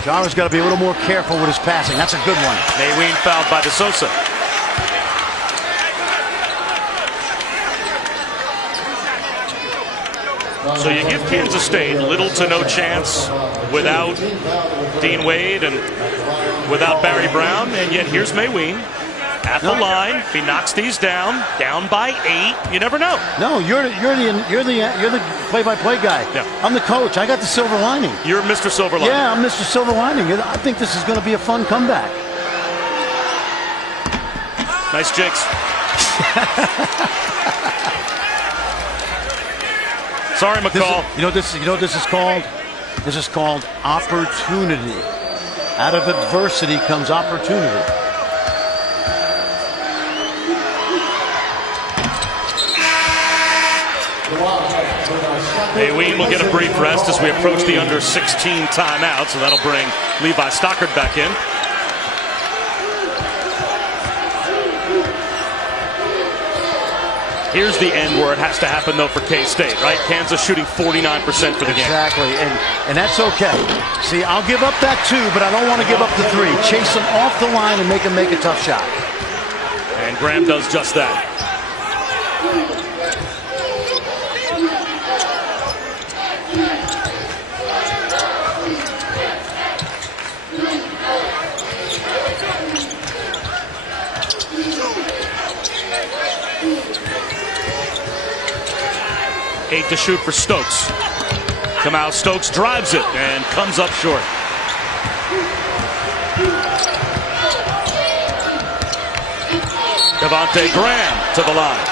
Jara's got to be a little more careful with his passing. That's a good one. Mayween fouled by DeSosa. So you give Kansas State little to no chance without Dean Wade and without Barry Brown, and yet here's Mayween at the line. If he knocks these down by 8, you never know. No, you're the play-by-play guy. Yeah. I'm the coach. I got the silver lining. You're Mr. Silver Lining. Yeah, I'm Mr. Silver Lining. I think this is going to be a fun comeback. Nice jigs. Sorry, McCall. You know what this is called? This is called opportunity. Out of adversity comes opportunity. Mayween will get a brief rest as we approach the under 16 timeout, so that'll bring Levi Stockard back in. Here's the end where it has to happen, though, for K-State, right? Kansas shooting 49% for the game. Exactly, and that's okay. See, I'll give up that 2, but I don't want to give up the 3. Chase them off the line and make them make a tough shot. And Graham does just that. Eight to shoot for Stokes. Kamau Stokes drives it and comes up short. Devontae Graham to the line.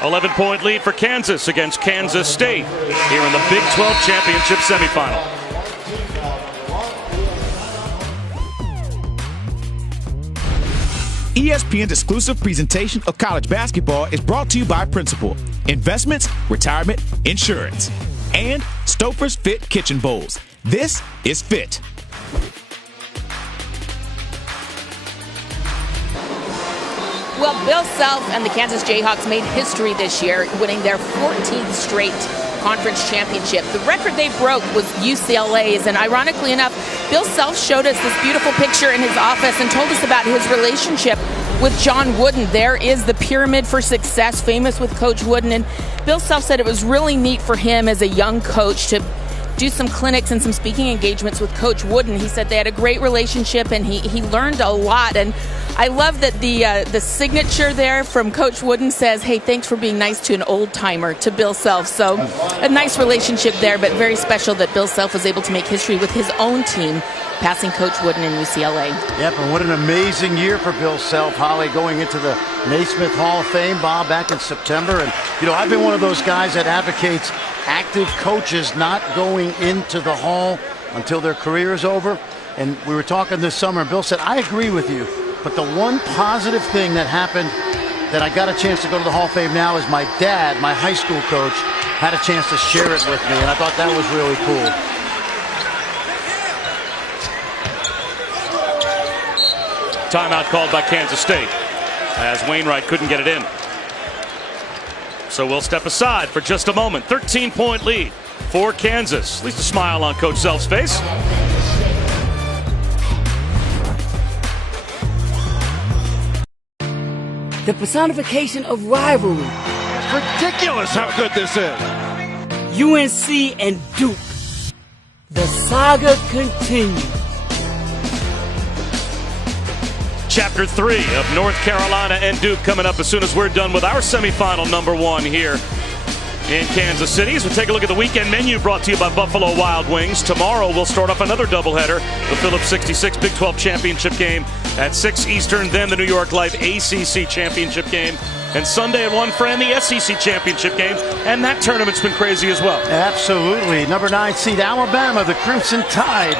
11-point lead for Kansas against Kansas State here in the Big 12 Championship semifinal. ESPN's exclusive presentation of college basketball is brought to you by Principal, Investments, Retirement, Insurance, and Stouffer's Fit Kitchen Bowls. This is Fit. Well, Bill Self and the Kansas Jayhawks made history this year, winning their 14th straight conference championship. The record they broke was UCLA's, and ironically enough, Bill Self showed us this beautiful picture in his office and told us about his relationship with John Wooden. There is the Pyramid for Success, famous with Coach Wooden, and Bill Self said it was really neat for him as a young coach to do some clinics and some speaking engagements with Coach Wooden. He said they had a great relationship and he learned a lot. And I love that the signature there from Coach Wooden says, hey, thanks for being nice to an old timer, to Bill Self. So a nice relationship there, but very special that Bill Self was able to make history with his own team, passing Coach Wooden in UCLA. Yep, and what an amazing year for Bill Self, Holly, going into the Naismith Hall of Fame, Bob, back in September. And, you know, I've been one of those guys that advocates active coaches not going into the Hall until their career is over. And we were talking this summer, and Bill said, I agree with you, but the one positive thing that happened that I got a chance to go to the Hall of Fame now is my dad, my high school coach, had a chance to share it with me, and I thought that was really cool. Timeout called by Kansas State as Wainwright couldn't get it in. So we'll step aside for just a moment. 13-point lead for Kansas. At least a smile on Coach Self's face. The personification of rivalry. It's ridiculous how good this is. UNC and Duke. The saga continues. Chapter 3 of North Carolina and Duke coming up as soon as we're done with our semifinal number 1 here in Kansas City. As we take a look at the weekend menu brought to you by Buffalo Wild Wings. Tomorrow we'll start off another doubleheader. The Phillips 66 Big 12 Championship game at 6 Eastern. Then the New York Life ACC Championship game. And Sunday at 1 for the SEC Championship game. And that tournament's been crazy as well. Absolutely. Number 9 seed Alabama, the Crimson Tide,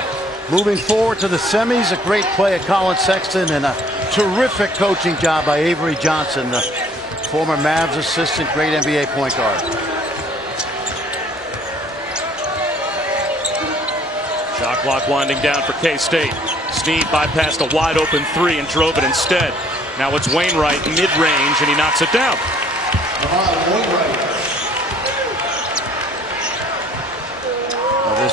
moving forward to the semis. A great play at Colin Sexton and a terrific coaching job by Avery Johnson, the former Mavs assistant, great NBA point guard. Shot clock winding down for K-State. Snead bypassed a wide open 3 and drove it instead. Now it's Wainwright mid-range and he knocks it down. Well, there's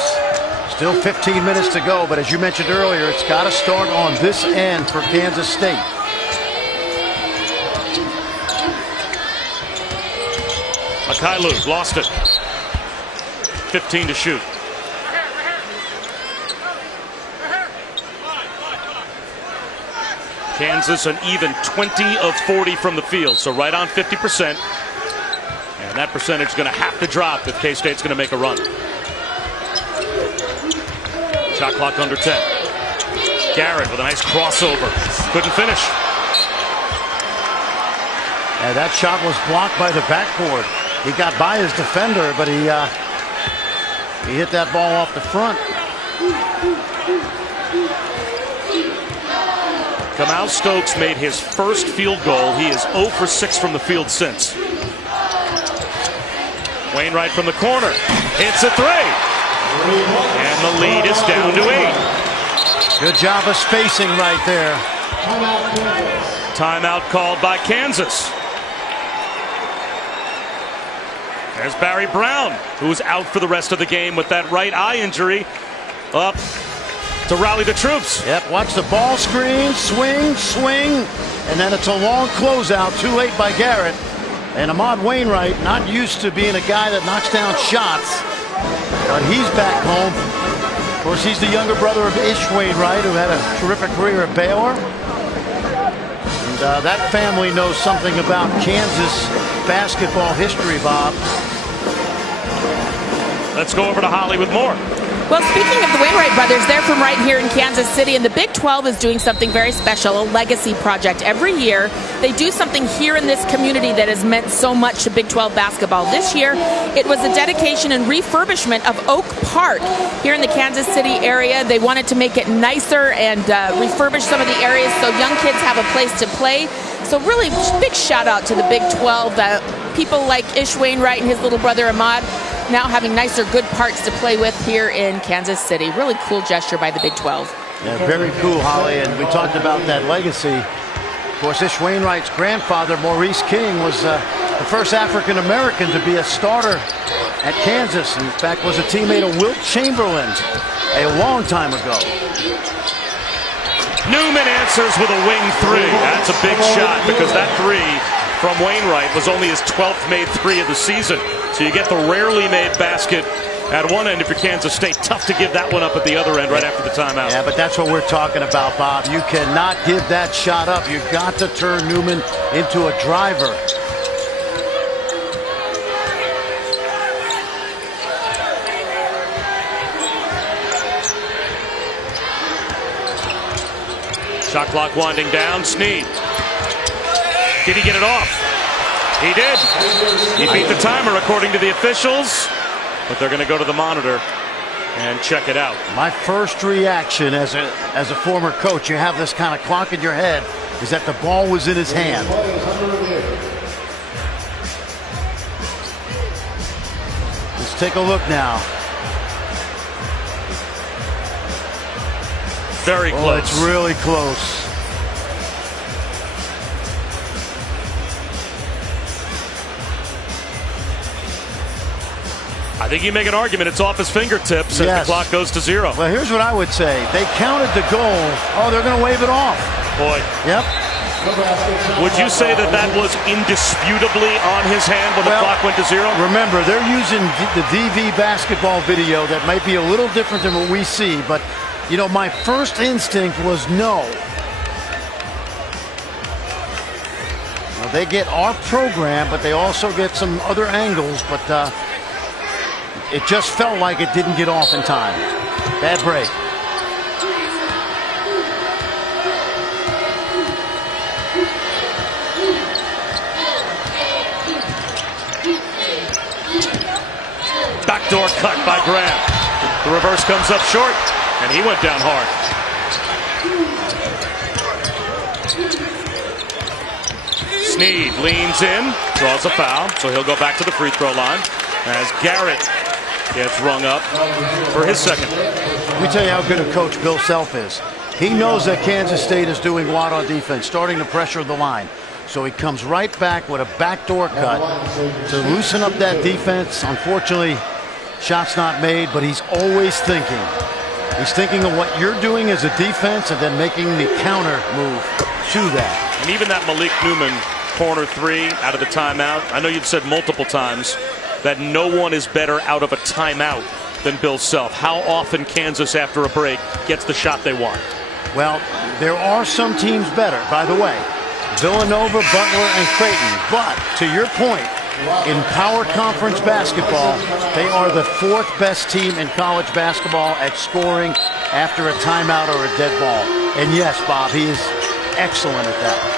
still 15 minutes to go, but as you mentioned earlier, it's got to start on this end for Kansas State. Makailu lost it. 15 to shoot. Kansas an even 20 of 40 from the field, so right on 50%. And that percentage is going to have to drop if K-State's going to make a run. Shot clock under 10. Garrett with a nice crossover. Couldn't finish. And that shot was blocked by the backboard. He got by his defender, but he hit that ball off the front. Kamau Stokes made his first field goal. He is 0 for 6 from the field since. Wainwright from the corner. Hits a 3. And the lead is down to 8. Good job of spacing right there. Timeout called by Kansas. There's Barry Brown, who's out for the rest of the game with that right eye injury. Up to rally the troops. Yep, watch the ball screen, swing, and then it's a long closeout, too late by Garrett. And Ahmad Wainwright, not used to being a guy that knocks down shots, but he's back home. Of course, he's the younger brother of Ish Wainwright, who had a terrific career at Baylor. And that family knows something about Kansas basketball history, Bob. Let's go over to Holly with more. Well, speaking of the Wainwright brothers, they're from right here in Kansas City, and the Big 12 is doing something very special, a legacy project. Every year, they do something here in this community that has meant so much to Big 12 basketball. This year, it was a dedication and refurbishment of Oak Park here in the Kansas City area. They wanted to make it nicer and refurbish some of the areas so young kids have a place to play. So really big shout out to the Big 12, people like Ish Wainwright and his little brother Ahmad, now having nicer, good parks to play with here in Kansas City. Really cool gesture by the Big 12. Yeah, very cool, Holly, and we talked about that legacy. Of course, Ish Wainwright's grandfather, Maurice King, was the first African-American to be a starter at Kansas. In fact, was a teammate of Wilt Chamberlain a long time ago. Newman answers with a wing 3. That's a big shot because that 3 from Wainwright was only his 12th made 3 of the season. So you get the rarely made basket at one end if you're Kansas State. Tough to give that one up at the other end right after the timeout. Yeah, but that's what we're talking about, Bob. You cannot give that shot up. You've got to turn Newman into a driver. Shot clock winding down. Snead. Did he get it off? He did. He beat the timer according to the officials, but they're going to go to the monitor and check it out. My first reaction as a former coach, you have this kind of clock in your head, is that the ball was in his hand. Let's take a look now. Very close. Oh, it's really close. think you make an argument it's off his fingertips as the clock goes to 0. Well, here's what I would say. They counted the goal. Oh, they're going to wave it off. Boy. Yep. Would you say that that was indisputably on his hand when the clock went to 0? Remember, they're using the DV basketball video that might be a little different than what we see. But, you know, my first instinct was no. Well, they get our program, but they also get some other angles. But it just felt like it didn't get off in time. Bad break. Backdoor cut by Graham. The reverse comes up short, and he went down hard. Snead leans in, draws a foul, so he'll go back to the free throw line as Garrett gets rung up for his second. Let me tell you how good a coach Bill Self is. He knows that Kansas State is doing a lot on defense, starting to pressure the line. So he comes right back with a backdoor cut to loosen up that defense. Unfortunately, shot's not made, but he's always thinking. He's thinking of what you're doing as a defense and then making the counter move to that. And even that Malik Newman corner 3 out of the timeout. I know you've said multiple times that no one is better out of a timeout than Bill Self. How often Kansas, after a break, gets the shot they want? Well, there are some teams better, by the way. Villanova, Butler, and Creighton. But, to your point, in Power Conference basketball, they are the 4th best team in college basketball at scoring after a timeout or a dead ball. And yes, Bob, he is excellent at that.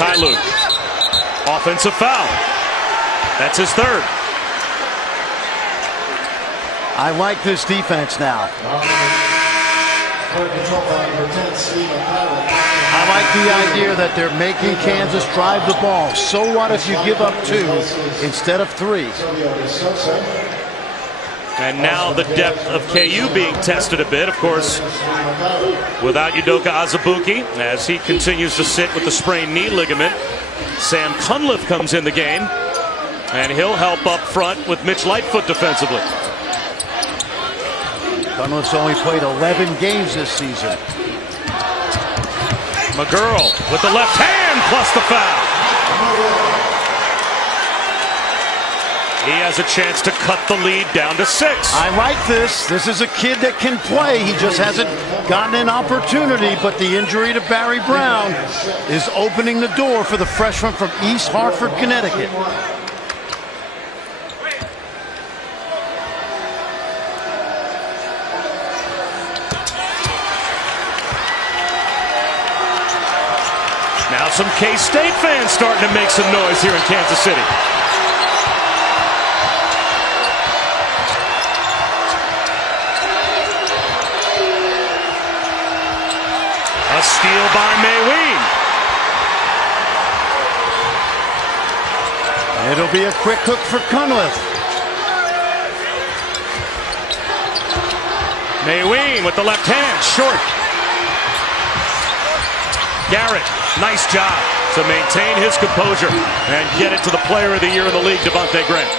Kailu. Offensive foul. That's his 3rd. I like this defense now. I like the idea that they're making Kansas drive the ball. So what if you give up 2 instead of 3? And now the depth of KU being tested a bit, of course, without Udoka Azubuike, as he continues to sit with the sprained knee ligament. Sam Cunliffe comes in the game, and he'll help up front with Mitch Lightfoot defensively. Cunliffe's only played 11 games this season. McGurl with the left hand plus the foul. He has a chance to cut the lead down to 6. I like this. This is a kid that can play. He just hasn't gotten an opportunity, but the injury to Barry Brown is opening the door for the freshman from East Hartford, Connecticut. Now some K-State fans starting to make some noise here in Kansas City. A steal by Mayween. It'll be a quick hook for Cunliffe. Mayween with the left hand, short. Garrett, nice job to maintain his composure and get it to the player of the year in the league, Devontae Graham.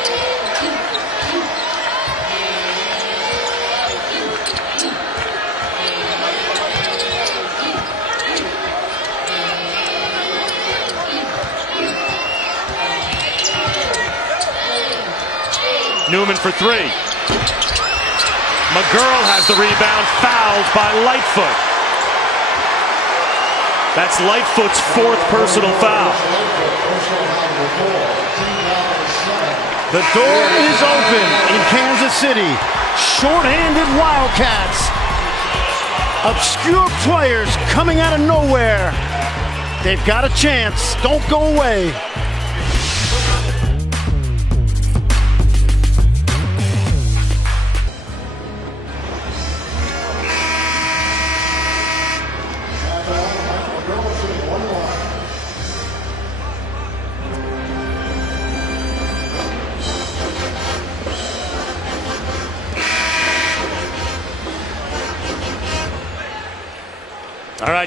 Newman for 3. McGurl has the rebound, fouled by Lightfoot. That's Lightfoot's 4th personal foul. The door is open in Kansas City. Short-handed Wildcats. Obscure players coming out of nowhere. They've got a chance. Don't go away.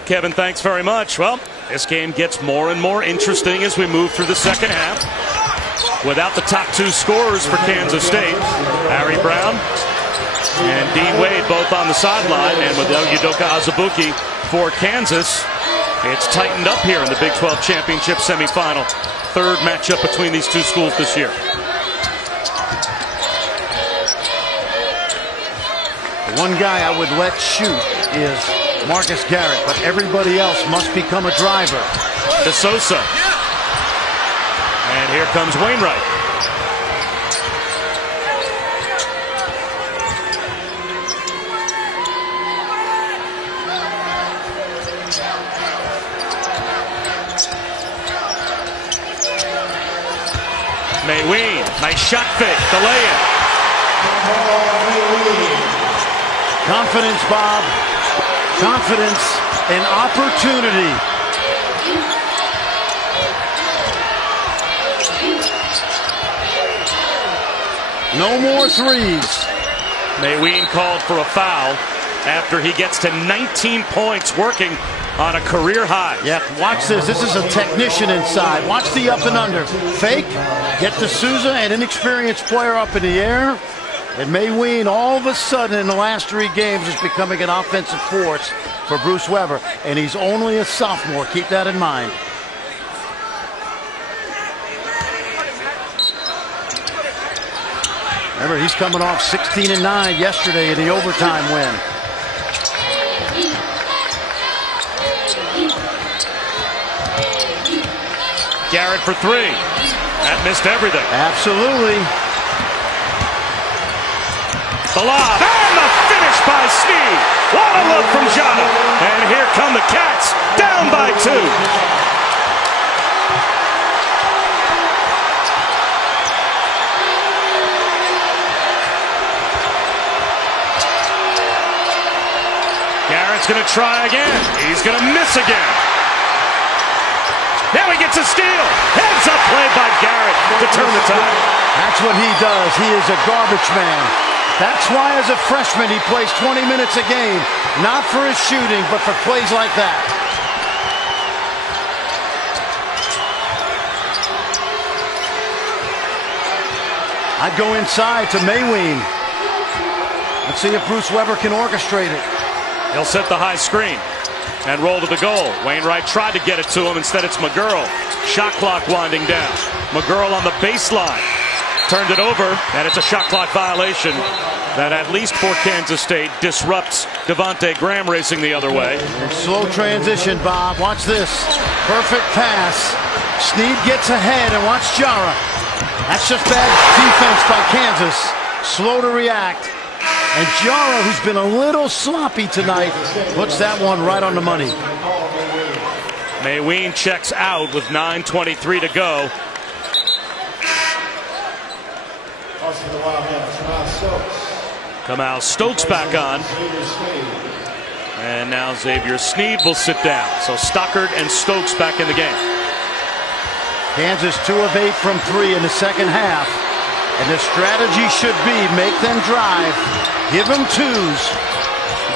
right, Kevin, thanks very much. Well, this game gets more and more interesting as we move through the second half. Without the top two scorers for Kansas State, Harry Brown and Dean Wade both on the sideline, and without Udoka Azubuike for Kansas, it's tightened up here in the Big 12 Championship semifinal. Third matchup between these two schools this year. The one guy I would let shoot is Marcus Garrett, but everybody else must become a driver. DeSosa. And here comes Wainwright. Mayween, nice shot fake, the lay-in. Confidence, Bob. Confidence and opportunity. No more threes. Mayween called for a foul after he gets to 19 points, working on a career high. Yeah, watch this. This is a technician inside. Watch the up and under. Fake, get to Souza, an inexperienced player up in the air. And Mayween, all of a sudden, in the last 3 games, is becoming an offensive force for Bruce Weber. And he's only a sophomore. Keep that in mind. Remember, he's coming off 16-9 yesterday in the overtime win. Garrett for 3. That missed everything. Absolutely. The lob and the finish by Sneed. What a look from Jana. And here come the Cats, down by 2. Garrett's going to try again. He's going to miss again. Now he gets a steal. Heads up play by Garrett to turn the tide. That's what he does. He is a garbage man. That's why as a freshman he plays 20 minutes a game. Not for his shooting, but for plays like that. I'd go inside to Mayween. Let's see if Bruce Weber can orchestrate it. He'll set the high screen and roll to the goal. Wainwright tried to get it to him. Instead, it's McGurl. Shot clock winding down. McGurl on the baseline. Turned it over, and it's a shot clock violation that, at least for Kansas State, disrupts Devontae Graham racing the other way. And slow transition, Bob. Watch this. Perfect pass. Sneed gets ahead, and watch Jara. That's just bad defense by Kansas. Slow to react. And Jara, who's been a little sloppy tonight, puts that one right on the money. Mayween checks out with 9:23 to go. Kamau Stokes back on. And now Xavier Sneed will sit down. So Stockard and Stokes back in the game. Kansas 2 of 8 from 3 in the second half. And the strategy should be make them drive. Give them 2s.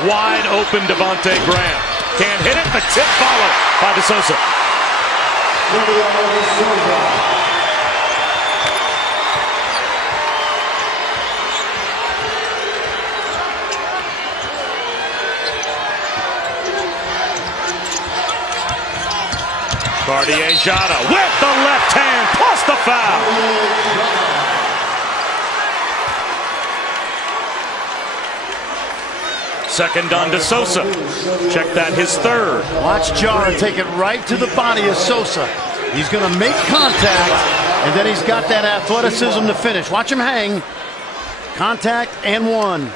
Wide open Devontae Graham. Can't hit it. The tip followed by DeSosa. Cartier Jada with the left hand plus the foul. Second on to Sosa. Check that, his 3rd. Watch Jara take it right to the body of Sosa. He's going to make contact, and then he's got that athleticism to finish. Watch him hang. Contact and 1.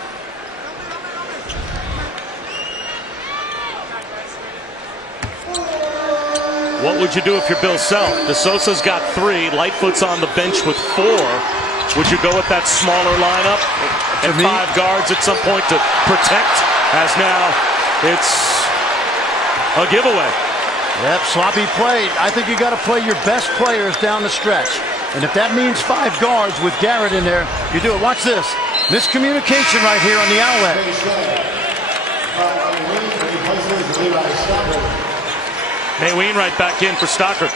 What would you do if you're Bill Self? DeSosa's got 3. Lightfoot's on the bench with 4. Would you go with that smaller lineup and 5 guards at some point to protect? As now it's a giveaway. Yep, sloppy play. I think you got to play your best players down the stretch. And if that means 5 guards with Garrett in there, you do it. Watch this. Miscommunication right here on the outlet. Mayween right back in for Stockard.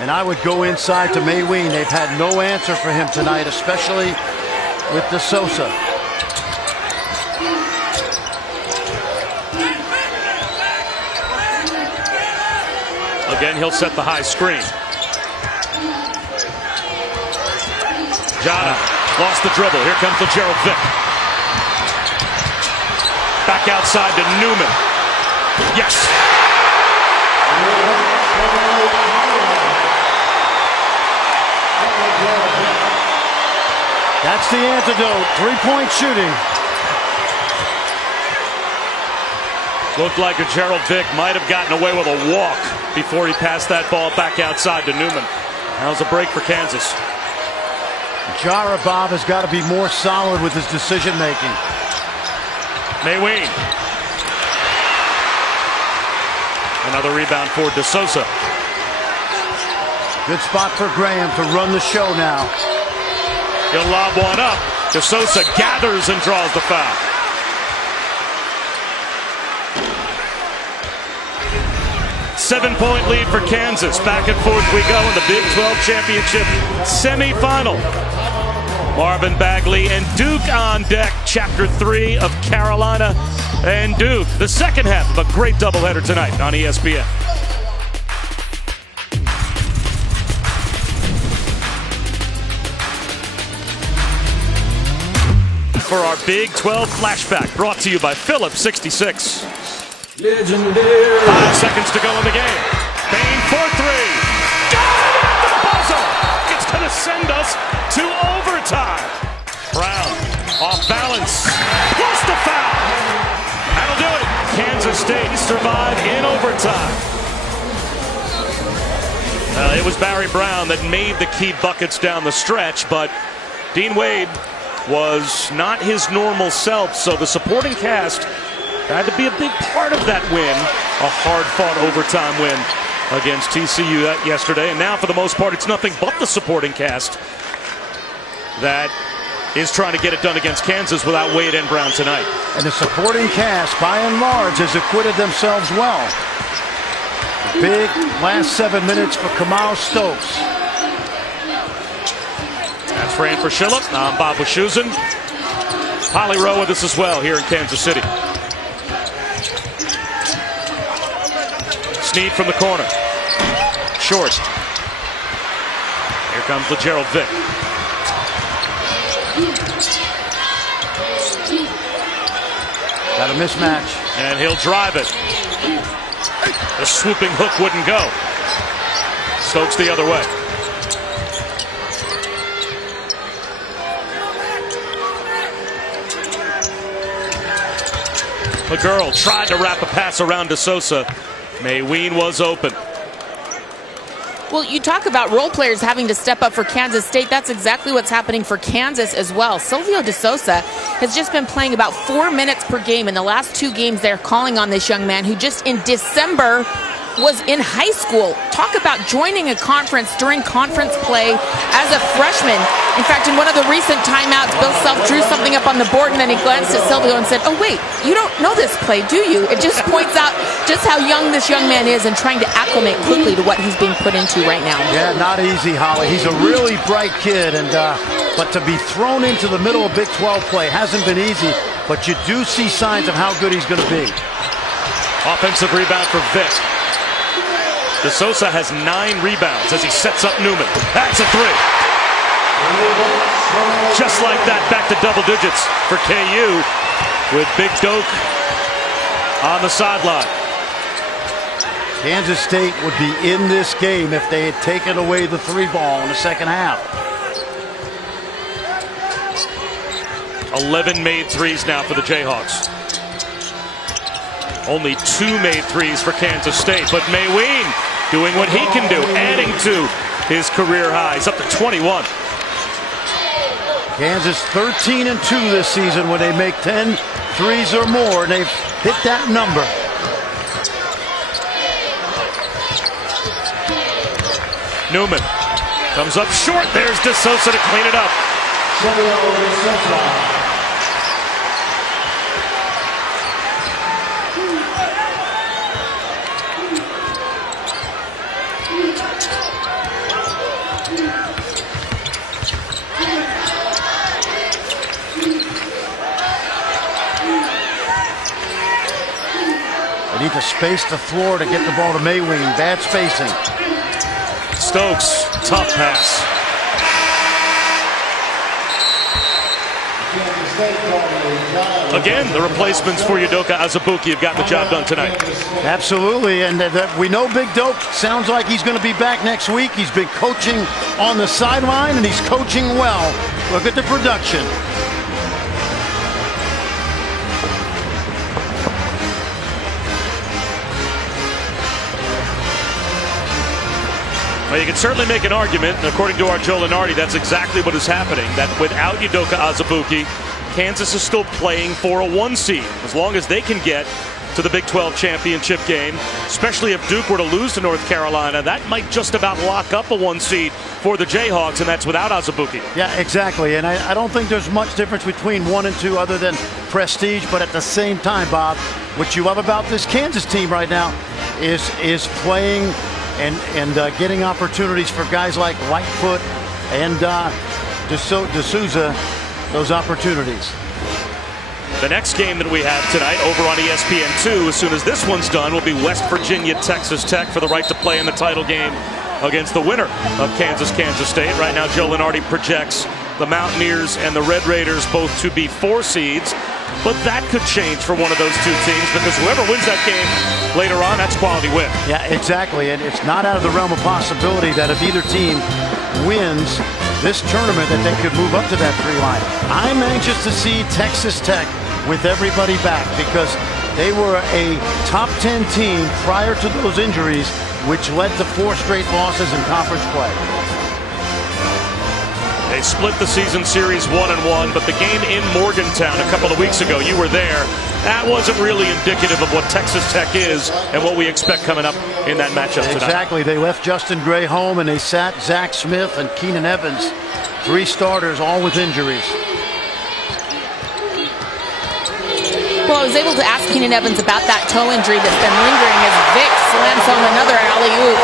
And I would go inside to Mayween. They've had no answer for him tonight, especially with DeSosa. Again, he'll set the high screen. Jada lost the dribble. Here comes the Gerald Vick. Back outside to Newman. Yes. That's the antidote. Three-point shooting. Looked like a Gerald Vick might have gotten away with a walk before he passed that ball back outside to Newman. That was a break for Kansas. Jara Bob has got to be more solid with his decision-making. Mayween. Another rebound for DeSosa. Good spot for Graham to run the show now. He'll lob one up. DeSosa gathers and draws the foul. Seven-point lead for Kansas. Back and forth we go in the Big 12 Championship semifinal. Marvin Bagley and Duke on deck. Chapter 3 of Carolina and Duke. The second half of a great doubleheader tonight on ESPN. For our Big 12 flashback, brought to you by Phillips 66. Legendary. 5 seconds to go in the game. Bain for three. Got it at the buzzer. It's going to send us to overtime. Brown off balance. Plus the foul. That'll do it. Kansas State survived in overtime. It was Barry Brown that made the key buckets down the stretch, but Dean Wade was not his normal self, so the supporting cast had to be a big part of that win. A hard-fought overtime win against TCU yesterday. And now, for the most part, it's nothing but the supporting cast that is trying to get it done against Kansas without Wade and Brown tonight. And the supporting cast, by and large, has acquitted themselves well. Big last 7 minutes for Kamau Stokes. That's Fran Fraschilla. I'm Bob Wischusen. Holly Rowe with us as well here in Kansas City. Snead from the corner. Short. Here comes the Gerald Vick. Got a mismatch. And he'll drive it. The swooping hook wouldn't go. Stokes the other way. McGurl tried to wrap a pass around DeSosa. Mayween was open. Well, you talk about role players having to step up for Kansas State. That's exactly what's happening for Kansas as well. Silvio DeSosa has just been playing about 4 minutes per game in the last 2 games. They're calling on this young man who just in December was in high school. Talk about joining a conference during conference play as a freshman. In fact, in one of the recent timeouts, Bill Self drew something up on the board and then he glanced at Silvio and said, "Oh wait, you don't know this play, do you?" It just points out just how young this young man is and trying to acclimate quickly to what he's being put into right now. Yeah, not easy, Holly. He's a really bright kid, and but to be thrown into the middle of Big 12 play hasn't been easy, but you do see signs of how good he's going to be. Offensive rebound for Vick. DeSosa has 9 rebounds as he sets up Newman. That's a three. Just like that, back to double digits for KU with Big Doak on the sideline. Kansas State would be in this game if they had taken away the 3 ball in the second half. 11 made threes now for the Jayhawks. Only 2 made threes for Kansas State, but Mayween doing what he can do, adding to his career high. He's up to 21. Kansas 13-2 this season when they make 10 threes or more, and they've hit that number. Newman comes up short. There's DeSosa to clean it up. need to space the floor to get the ball to Mayween. Bad spacing. Stokes, tough pass. Again, the replacements for Udoka Azubuike have gotten the job done tonight. Absolutely, and we know Big Doke sounds like he's going to be back next week. He's been coaching on the sideline, and he's coaching well. Look at the production. Well, you can certainly make an argument, and according to our Joe Lenardi, that's exactly what is happening, that without Udoka Azubuike, Kansas is still playing for a 1 seed. As long as they can get to the Big 12 championship game, especially if Duke were to lose to North Carolina, that might just about lock up a 1 seed for the Jayhawks, and that's without Azubuike. Yeah, exactly, and I don't think there's much difference between 1 and 2 other than prestige, but at the same time, Bob, what you love about this Kansas team right now is playing and getting opportunities for guys like Lightfoot and D'Souza, those opportunities. The next game that we have tonight over on ESPN2, as soon as this one's done, will be West Virginia, Texas Tech for the right to play in the title game against the winner of Kansas State. Right now, Joe Lenardi projects the Mountaineers and the Red Raiders both to be 4 seeds. But that could change for one of those 2 teams, because whoever wins that game later on, that's quality win. Yeah, exactly. And it's not out of the realm of possibility that if either team wins this tournament, that they could move up to that 3 line. I'm anxious to see Texas Tech with everybody back, because they were a top 10 team prior to those injuries, which led to 4 straight losses in conference play. They split the season series 1-1, but the game in Morgantown a couple of weeks ago, you were there, that wasn't really indicative of what Texas Tech is and what we expect coming up in that matchup tonight. Exactly. They left Justin Gray home, and they sat Zach Smith and Keenan Evans, 3 starters, all with injuries. Well, I was able to ask Keenan Evans about that toe injury that's been lingering as Vic slams home another alley-oop.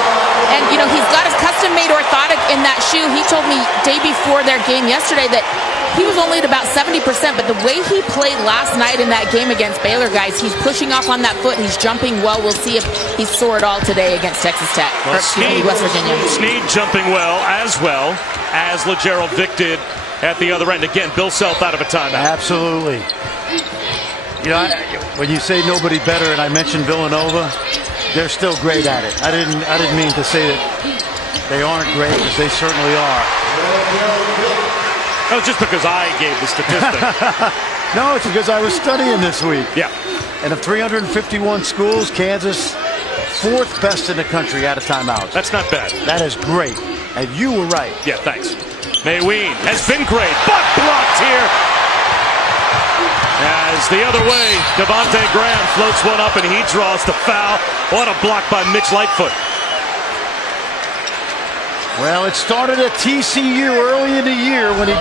And, you know, he's got his custom-made orthotic in that shoe. He told me day before their game yesterday that he was only at about 70%, but the way he played last night in that game against Baylor, guys, he's pushing off on that foot. He's jumping well. We'll see if he's sore at all today against Texas Tech, well, West Virginia. Snead jumping well as LaGerald Vick did at the other end. Again, Bill Self out of a timeout. Absolutely. You know, when you say nobody better, and I mentioned Villanova, they're still great at it. I didn't mean to say that they aren't great, because they certainly are. Oh, just because I gave the statistic. No, it's because I was studying this week. Yeah. And of 351 schools, Kansas 4th best in the country out of timeouts. That's not bad. That is great. And you were right. Yeah, thanks. Mayween has been great, but blocked here. As the other way, Devontae Graham floats one up and he draws the foul. What a block by Mitch Lightfoot. Well, it started at TCU early in the year when he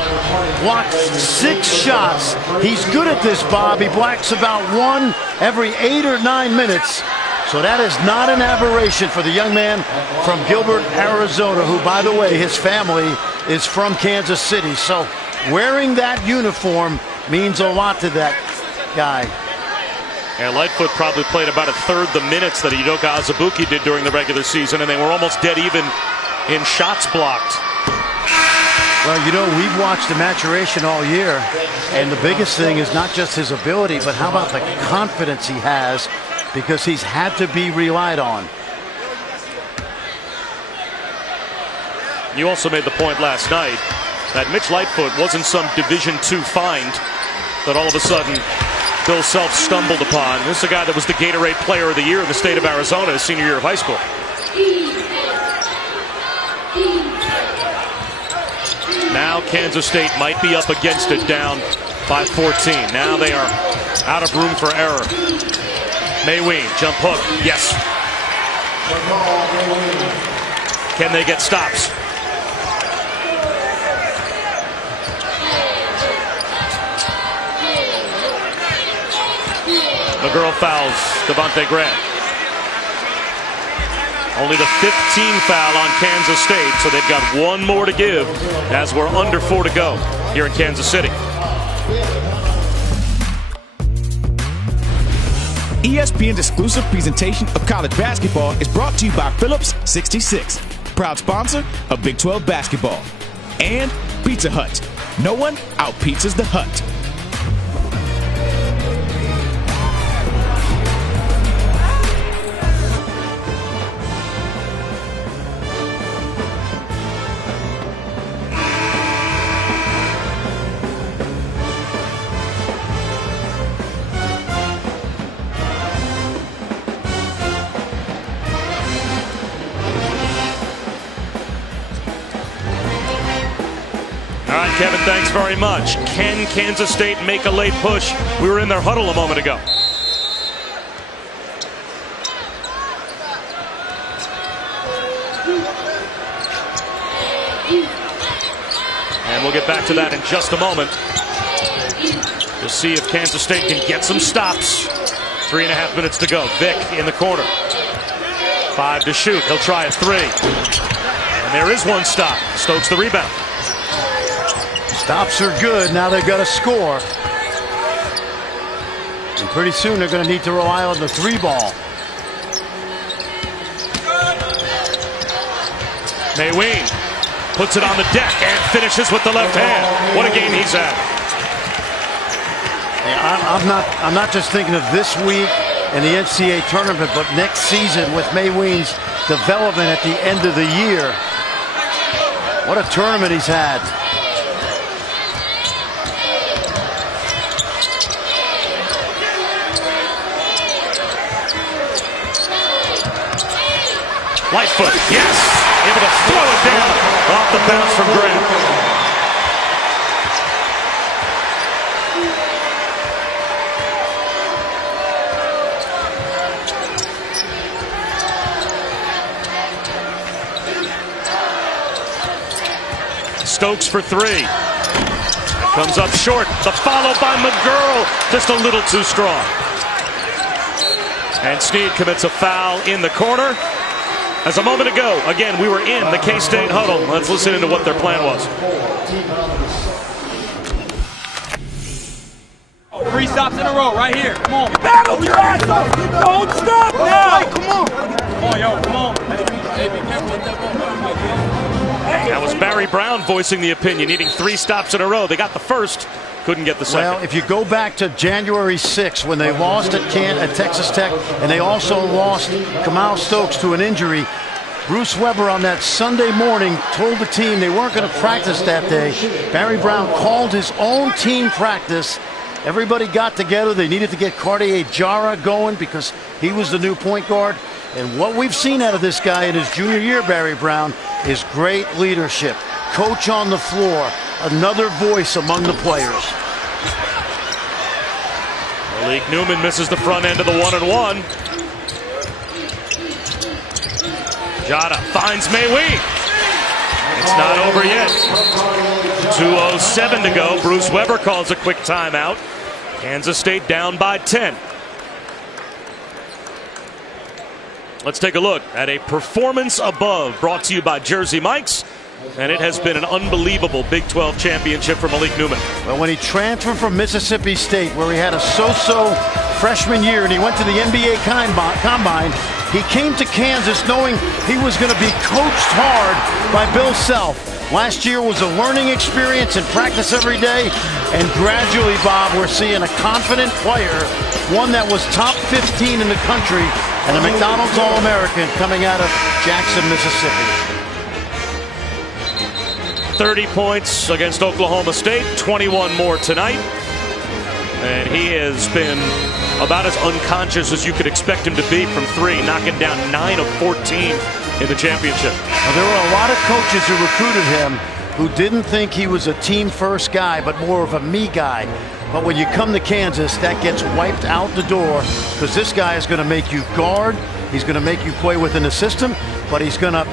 blocked 6 shots. He's good at this, Bob. He blocks about 1 every 8 or 9 minutes. So that is not an aberration for the young man from Gilbert, Arizona, who, by the way, his family is from Kansas City. So wearing that uniform means a lot to that guy. And Lightfoot probably played about 1/3 the minutes that Udoka Azubuike did during the regular season, and they were almost dead even in shots blocked. Well, you know, we've watched the maturation all year, and the biggest thing is not just his ability, but how about the confidence he has, because he's had to be relied on. You also made the point last night that Mitch Lightfoot wasn't some Division II find that all of a sudden Bill Self stumbled upon. This is a guy that was the Gatorade Player of the Year in the state of Arizona his senior year of high school. Now Kansas State might be up against it, down by 14. Now they are out of room for error. Mayween, jump hook, yes. Can they get stops? McGurl fouls Devontae Graham. Only the 15th foul on Kansas State, so they've got 1 more to give as we're under 4 to go here in Kansas City. ESPN's exclusive presentation of college basketball is brought to you by Phillips 66, proud sponsor of Big 12 basketball, and Pizza Hut. No one out-pizzas the Hut. All right, Kevin, thanks very much. Can Kansas State make a late push? We were in their huddle a moment ago. And we'll get back to that in just a moment to see if Kansas State can get some stops. 3.5 minutes to go. Vic in the corner. 5 to shoot. He'll try a 3. And there is one stop. Stokes the rebound. Stops are good. Now they've got to score. And pretty soon they're going to need to rely on the 3-ball. Mayween puts it on the deck and finishes with the left hand. What a game he's had. I'm not just thinking of this week in the NCAA tournament, but next season with Mayween's development at the end of the year. What a tournament he's had. Lightfoot, yes! Able to throw it down off the bounce from Grant. Stokes for 3. Comes up short. The follow by McGurl, just a little too strong. And Snead commits a foul in the corner. As a moment ago, again, we were in the K-State huddle. Let's listen into what their plan was. 3 stops in a row, right here. Come on. Battle your ass off. Don't stop now. Come on. Come on, yo. Come on. Hey, be careful with that ball. That was Barry Brown voicing the opinion, needing 3 stops in a row. They got the first, couldn't get the second. Well, if you go back to January 6th when they lost at Texas Tech, and they also lost Kamal Stokes to an injury, Bruce Weber on that Sunday morning told the team they weren't going to practice that day. Barry Brown called his own team practice. Everybody got together. They needed to get Cartier Jara going because he was the new point guard. And what we've seen out of this guy in his junior year, Barry Brown, is great leadership. Coach on the floor, another voice among the players. Malik Newman misses the front end of the 1-and-1. Jada finds Mayween. It's not over yet. 2:07 to go. Bruce Weber calls a quick timeout. Kansas State down by 10. Let's take a look at a performance above brought to you by Jersey Mike's. And it has been an unbelievable Big 12 championship for Malik Newman. Well, when he transferred from Mississippi State, where he had a so-so freshman year, and he went to the NBA Combine, he came to Kansas knowing he was going to be coached hard by Bill Self. Last year was a learning experience and practice every day. And gradually, Bob, we're seeing a confident player, one that was top 15 in the country, and a McDonald's All-American coming out of Jackson, Mississippi. 30 points against Oklahoma State, 21 more tonight. And he has been about as unconscious as you could expect him to be from 3, knocking down 9 of 14 in the championship. Now, there were a lot of coaches who recruited him who didn't think he was a team-first guy, but more of a me guy. But when you come to Kansas, that gets wiped out the door because this guy is going to make you guard. He's going to make you play within the system, but he's going to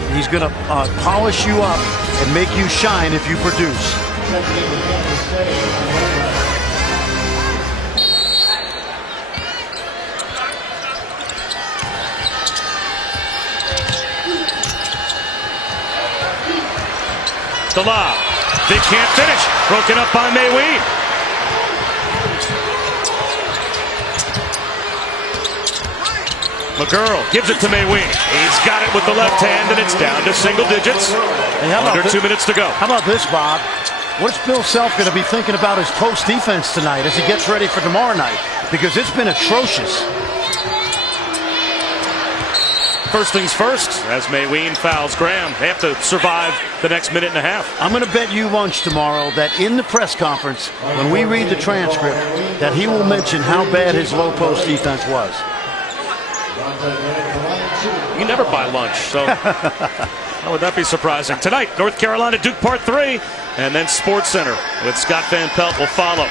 polish you up and make you shine if you produce. The lob. Vic can't finish. Broken up by Mayween. McGurl gives it to Mayween. He's got it with the left hand, and it's down to single digits. Under 2 minutes to go. How about this, Bob? What's Bill Self going to be thinking about his post defense tonight as he gets ready for tomorrow night? Because it's been atrocious. First things first, as Mayween fouls Graham. They have to survive the next minute and a half. I'm going to bet you lunch tomorrow that in the press conference, when we read the transcript, that he will mention how bad his low post defense was. You never buy lunch, so how would that be surprising? Tonight, North Carolina Duke Part 3, and then Sports Center with Scott Van Pelt will follow.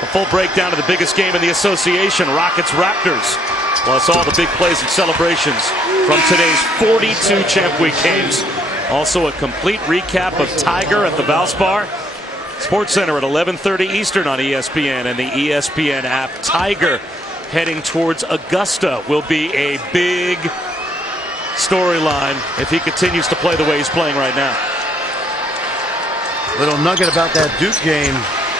A full breakdown of the biggest game in the association, Rockets-Raptors, plus all the big plays and celebrations from today's 42 Champ Week games. Also a complete recap of Tiger at the Valspar. Sports Center at 11:30 Eastern on ESPN and the ESPN app. Tiger heading towards Augusta will be a big storyline if he continues to play the way he's playing right now. Little nugget about that Duke game.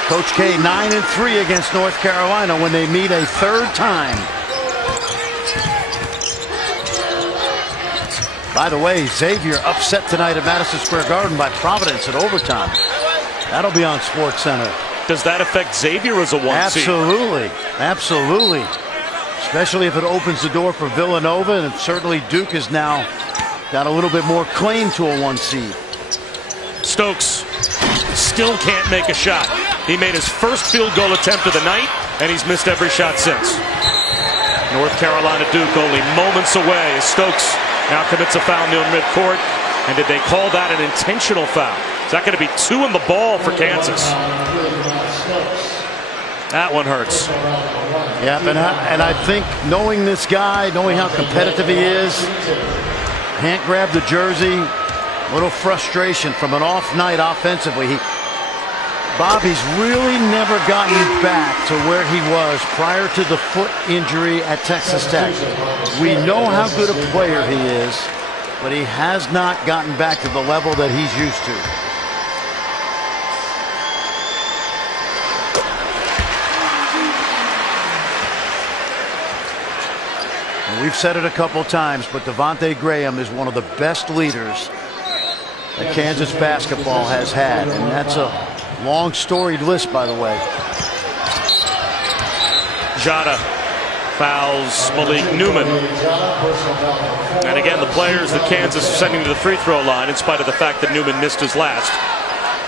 Coach K 9-3 against North Carolina when they meet a third time. By the way, Xavier upset tonight at Madison Square Garden by Providence in overtime. That'll be on Sports Center. Does that affect Xavier as a 1 seed? Absolutely. Absolutely. Especially if it opens the door for Villanova, and certainly Duke has now got a little bit more claim to a 1 seed. Stokes still can't make a shot. He made his first field goal attempt of the night, and he's missed every shot since. North Carolina Duke only moments away as Stokes now commits a foul near midcourt. And did they call that an intentional foul? Is that going to be 2 in the ball for Kansas? That one hurts. Yeah, and I think knowing this guy, knowing how competitive he is, can't grab the jersey, little frustration from an off night offensively. Bob, he's really never gotten back to where he was prior to the foot injury at Texas Tech. We know how good a player he is, but he has not gotten back to the level that he's used to. And we've said it a couple times, but Devontae Graham is one of the best leaders that Kansas basketball has had, and that's a long storied list, by the way. Jada fouls Malik Newman. And again, the players that Kansas is sending to the free throw line, in spite of the fact that Newman missed his last,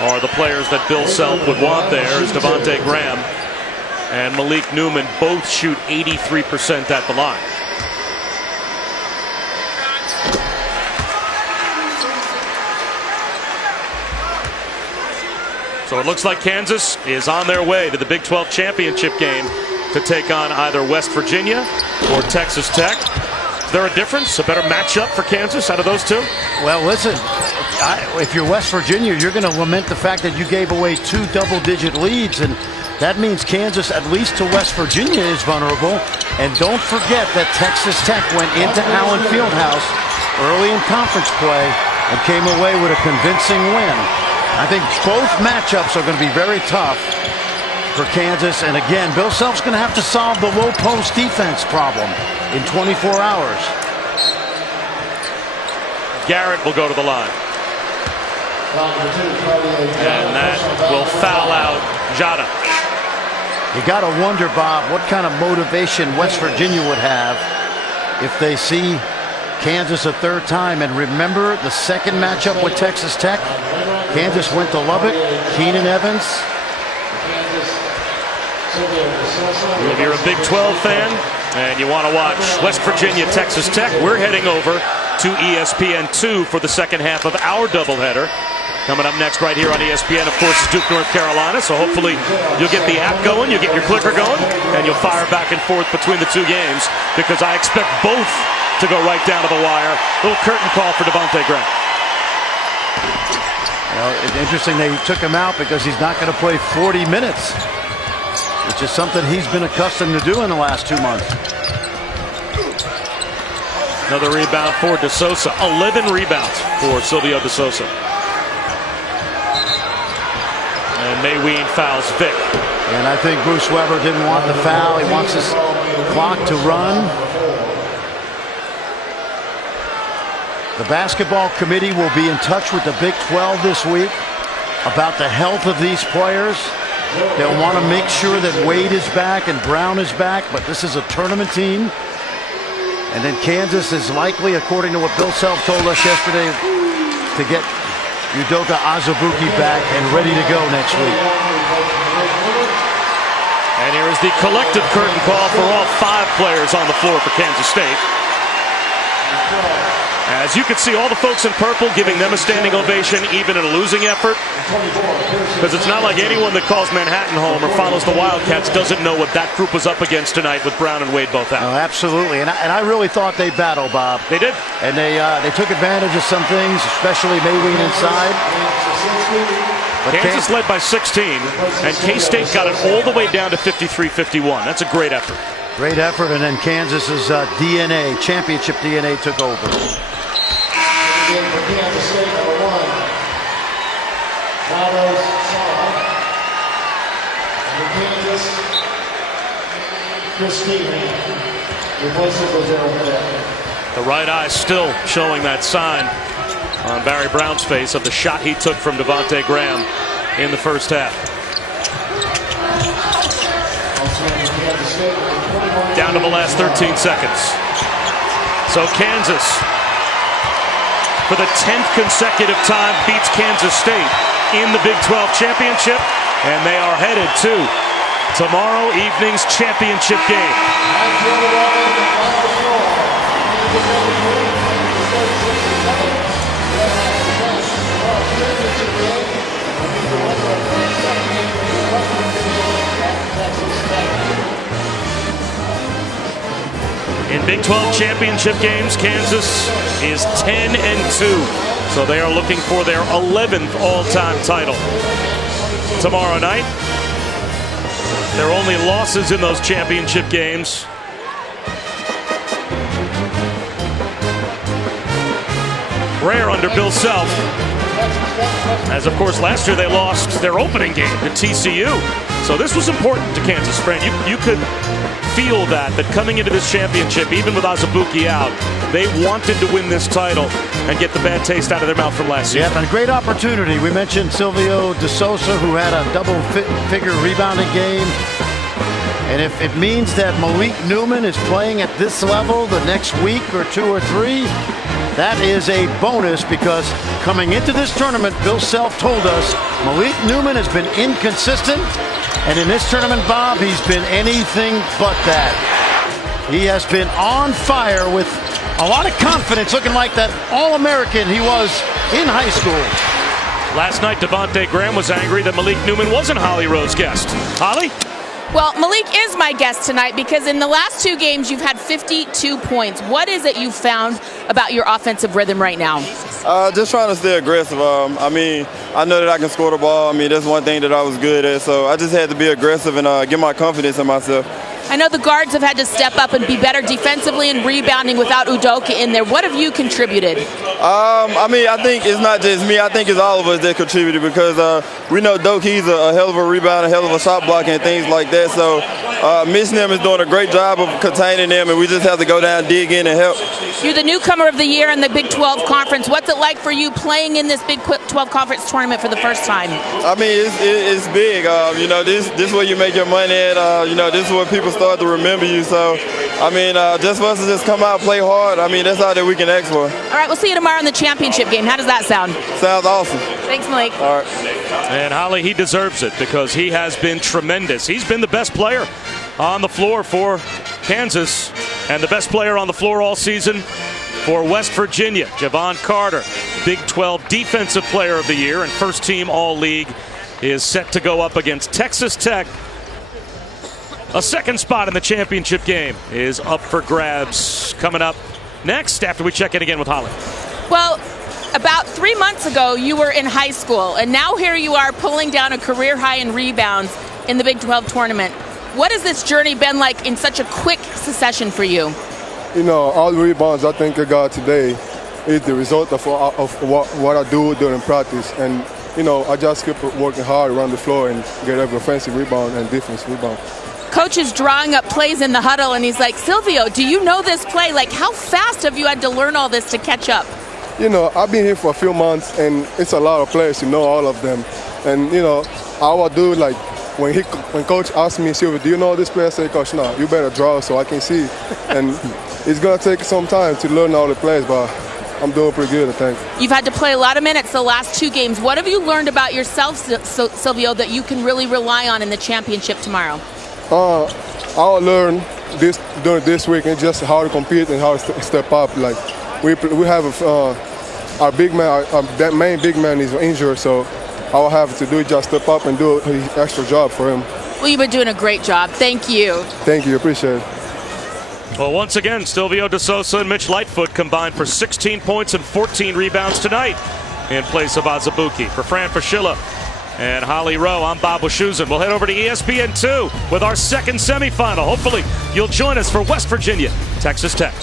are the players that Bill Self would want there, is Devontae Graham and Malik Newman. Both shoot 83% at the line. So it looks like Kansas is on their way to the Big 12 championship game to take on either West Virginia or Texas Tech. Is there a difference, a better matchup for Kansas out of those two? Well, listen, if you're West Virginia, you're going to lament the fact that you gave away 2 double-digit leads, and that means Kansas, at least to West Virginia, is vulnerable. And don't forget that Texas Tech went into Allen Fieldhouse early in conference play and came away with a convincing win. I think both matchups are going to be very tough for Kansas. And again, Bill Self's going to have to solve the low post defense problem in 24 hours. Garrett will go to the line. And that will foul out Jada. You got to wonder, Bob, what kind of motivation West Virginia would have if they see Kansas a third time. And remember the second matchup with Texas Tech? Kansas went to Lubbock, Keenan Evans. If you're a Big 12 fan and you want to watch West Virginia, Texas Tech, we're heading over to ESPN2 for the second half of our doubleheader. Coming up next right here on ESPN, of course, is Duke, North Carolina. So hopefully you'll get the app going, you'll get your clicker going, and you'll fire back and forth between the two games, because I expect both to go right down to the wire. Little curtain call for Devontae Graham. Well, it's interesting they took him out because he's not going to play 40 minutes, which is something he's been accustomed to do in the last 2 months. Another rebound for De Sosa. 11 rebounds for Silvio De Sosa. And Mayween fouls Vic. And I think Bruce Weber didn't want the foul. He wants his clock to run. The basketball committee will be in touch with the Big 12 this week about the health of these players. They'll want to make sure that Wade is back and Brown is back, but this is a tournament team. And then Kansas is likely, according to what Bill Self told us yesterday, to get Udoka Azubuike back and ready to go next week. And here is the collective curtain call for all 5 players on the floor for Kansas State. As you can see, all the folks in purple giving them a standing ovation, even in a losing effort. Because it's not like anyone that calls Manhattan home or follows the Wildcats doesn't know what that group was up against tonight with Brown and Wade both out. Oh, absolutely. And I really thought they battled, Bob. They did. And they took advantage of some things, especially Mayween inside. But Kansas led by 16, and K-State got it all the way down to 53-51. That's a great effort. Great effort, and then Kansas's DNA, championship DNA, took over. Kansas State, number 1, Carlos Sala. Kansas, Christine, replacing Brazil. The right eye still showing that sign on Barry Brown's face of the shot he took from Devontae Graham in the first half. Down to the last 13 seconds. So Kansas, for the 10th consecutive time, beats Kansas State in the Big 12 championship, and they are headed to tomorrow evening's championship game. In Big 12 championship games, Kansas is 10-2. So they are looking for their 11th all-time title. Tomorrow night, their only losses in those championship games rare under Bill Self. As, of course, last year they lost their opening game to TCU. So this was important to Kansas, Fran. You could feel that coming into this championship, even with Azubuike out, they wanted to win this title and get the bad taste out of their mouth from last season. Yeah, and a great opportunity. We mentioned Silvio De Sousa, who had a double-figure rebounding game. And if it means that Malik Newman is playing at this level the next week or 2 or 3, that is a bonus, because coming into this tournament, Bill Self told us Malik Newman has been inconsistent. And in this tournament, Bob, he's been anything but that. He has been on fire with a lot of confidence, looking like that All-American he was in high school. Last night, Devontae Graham was angry that Malik Newman wasn't Holly Rowe's guest. Holly? Well, Malik is my guest tonight because in the last 2 games, you've had 52 points. What is it you've found about your offensive rhythm right now? Just trying to stay aggressive. I mean, I know that I can score the ball. I mean, that's one thing that I was good at. So I just had to be aggressive and get my confidence in myself. I know the guards have had to step up and be better defensively and rebounding without Udoka in there. What have you contributed? I mean, I think it's not just me. I think it's all of us that contributed, because we know Doak, he's a hell of a rebounder, a hell of a shot blocker and things like that. So missing him is doing a great job of containing them, and we just have to go down, dig in, and help. You're the newcomer of the year in the Big 12 Conference. What's it like for you playing in this Big 12 Conference tournament for the first time? I mean, it's big. You know, this is where you make your money at. You know, this is where people start to remember you. So, I mean, just for us to just come out and play hard, I mean, that's all that we can ask for. All right, we'll see you tomorrow in the championship game. How does that sound? Sounds awesome. Thanks, Malik. All right. And Holly, he deserves it because he has been tremendous. He's been the best player on the floor for Kansas and the best player on the floor all season for West Virginia. Javon Carter, Big 12 Defensive Player of the Year and first team All-League, is set to go up against Texas Tech. A second spot in the championship game is up for grabs coming up next after we check in again with Holly. Well, about 3 months ago, you were in high school, and now here you are pulling down a career high in rebounds in the Big 12 tournament. What has this journey been like in such a quick succession for you? You know, all the rebounds I think I got today is the result of what I do during practice. And, you know, I just keep working hard around the floor and get every offensive rebound and defensive rebound. Coach is drawing up plays in the huddle, and he's like, Silvio, do you know this play? Like, how fast have you had to learn all this to catch up? you know, I've been here for a few months, and it's a lot of players, you know, all of them. And, you know, I would do, like, when Coach asked me, Silvio, do you know this player? I say, Coach, no, you better draw so I can see. And it's going to take some time to learn all the players, but I'm doing pretty good, I think. You've had to play a lot of minutes the last 2 games. What have you learned about yourself, Silvio, that you can really rely on in the championship tomorrow? I'll learn this during this week and just how to compete and how to step up. Like we have our big man, our main big man is injured, so I'll have to do just step up and do an extra job for him. Well, you've been doing a great job. Thank you. Thank you. Appreciate it. Well, once again, Silvio De Sousa and Mitch Lightfoot combined for 16 points and 14 rebounds tonight in place of Azubuike. For Fran Fraschilla and Holly Rowe, I'm Bob Wischusen. We'll head over to ESPN2 with our second semifinal. Hopefully, you'll join us for West Virginia, Texas Tech.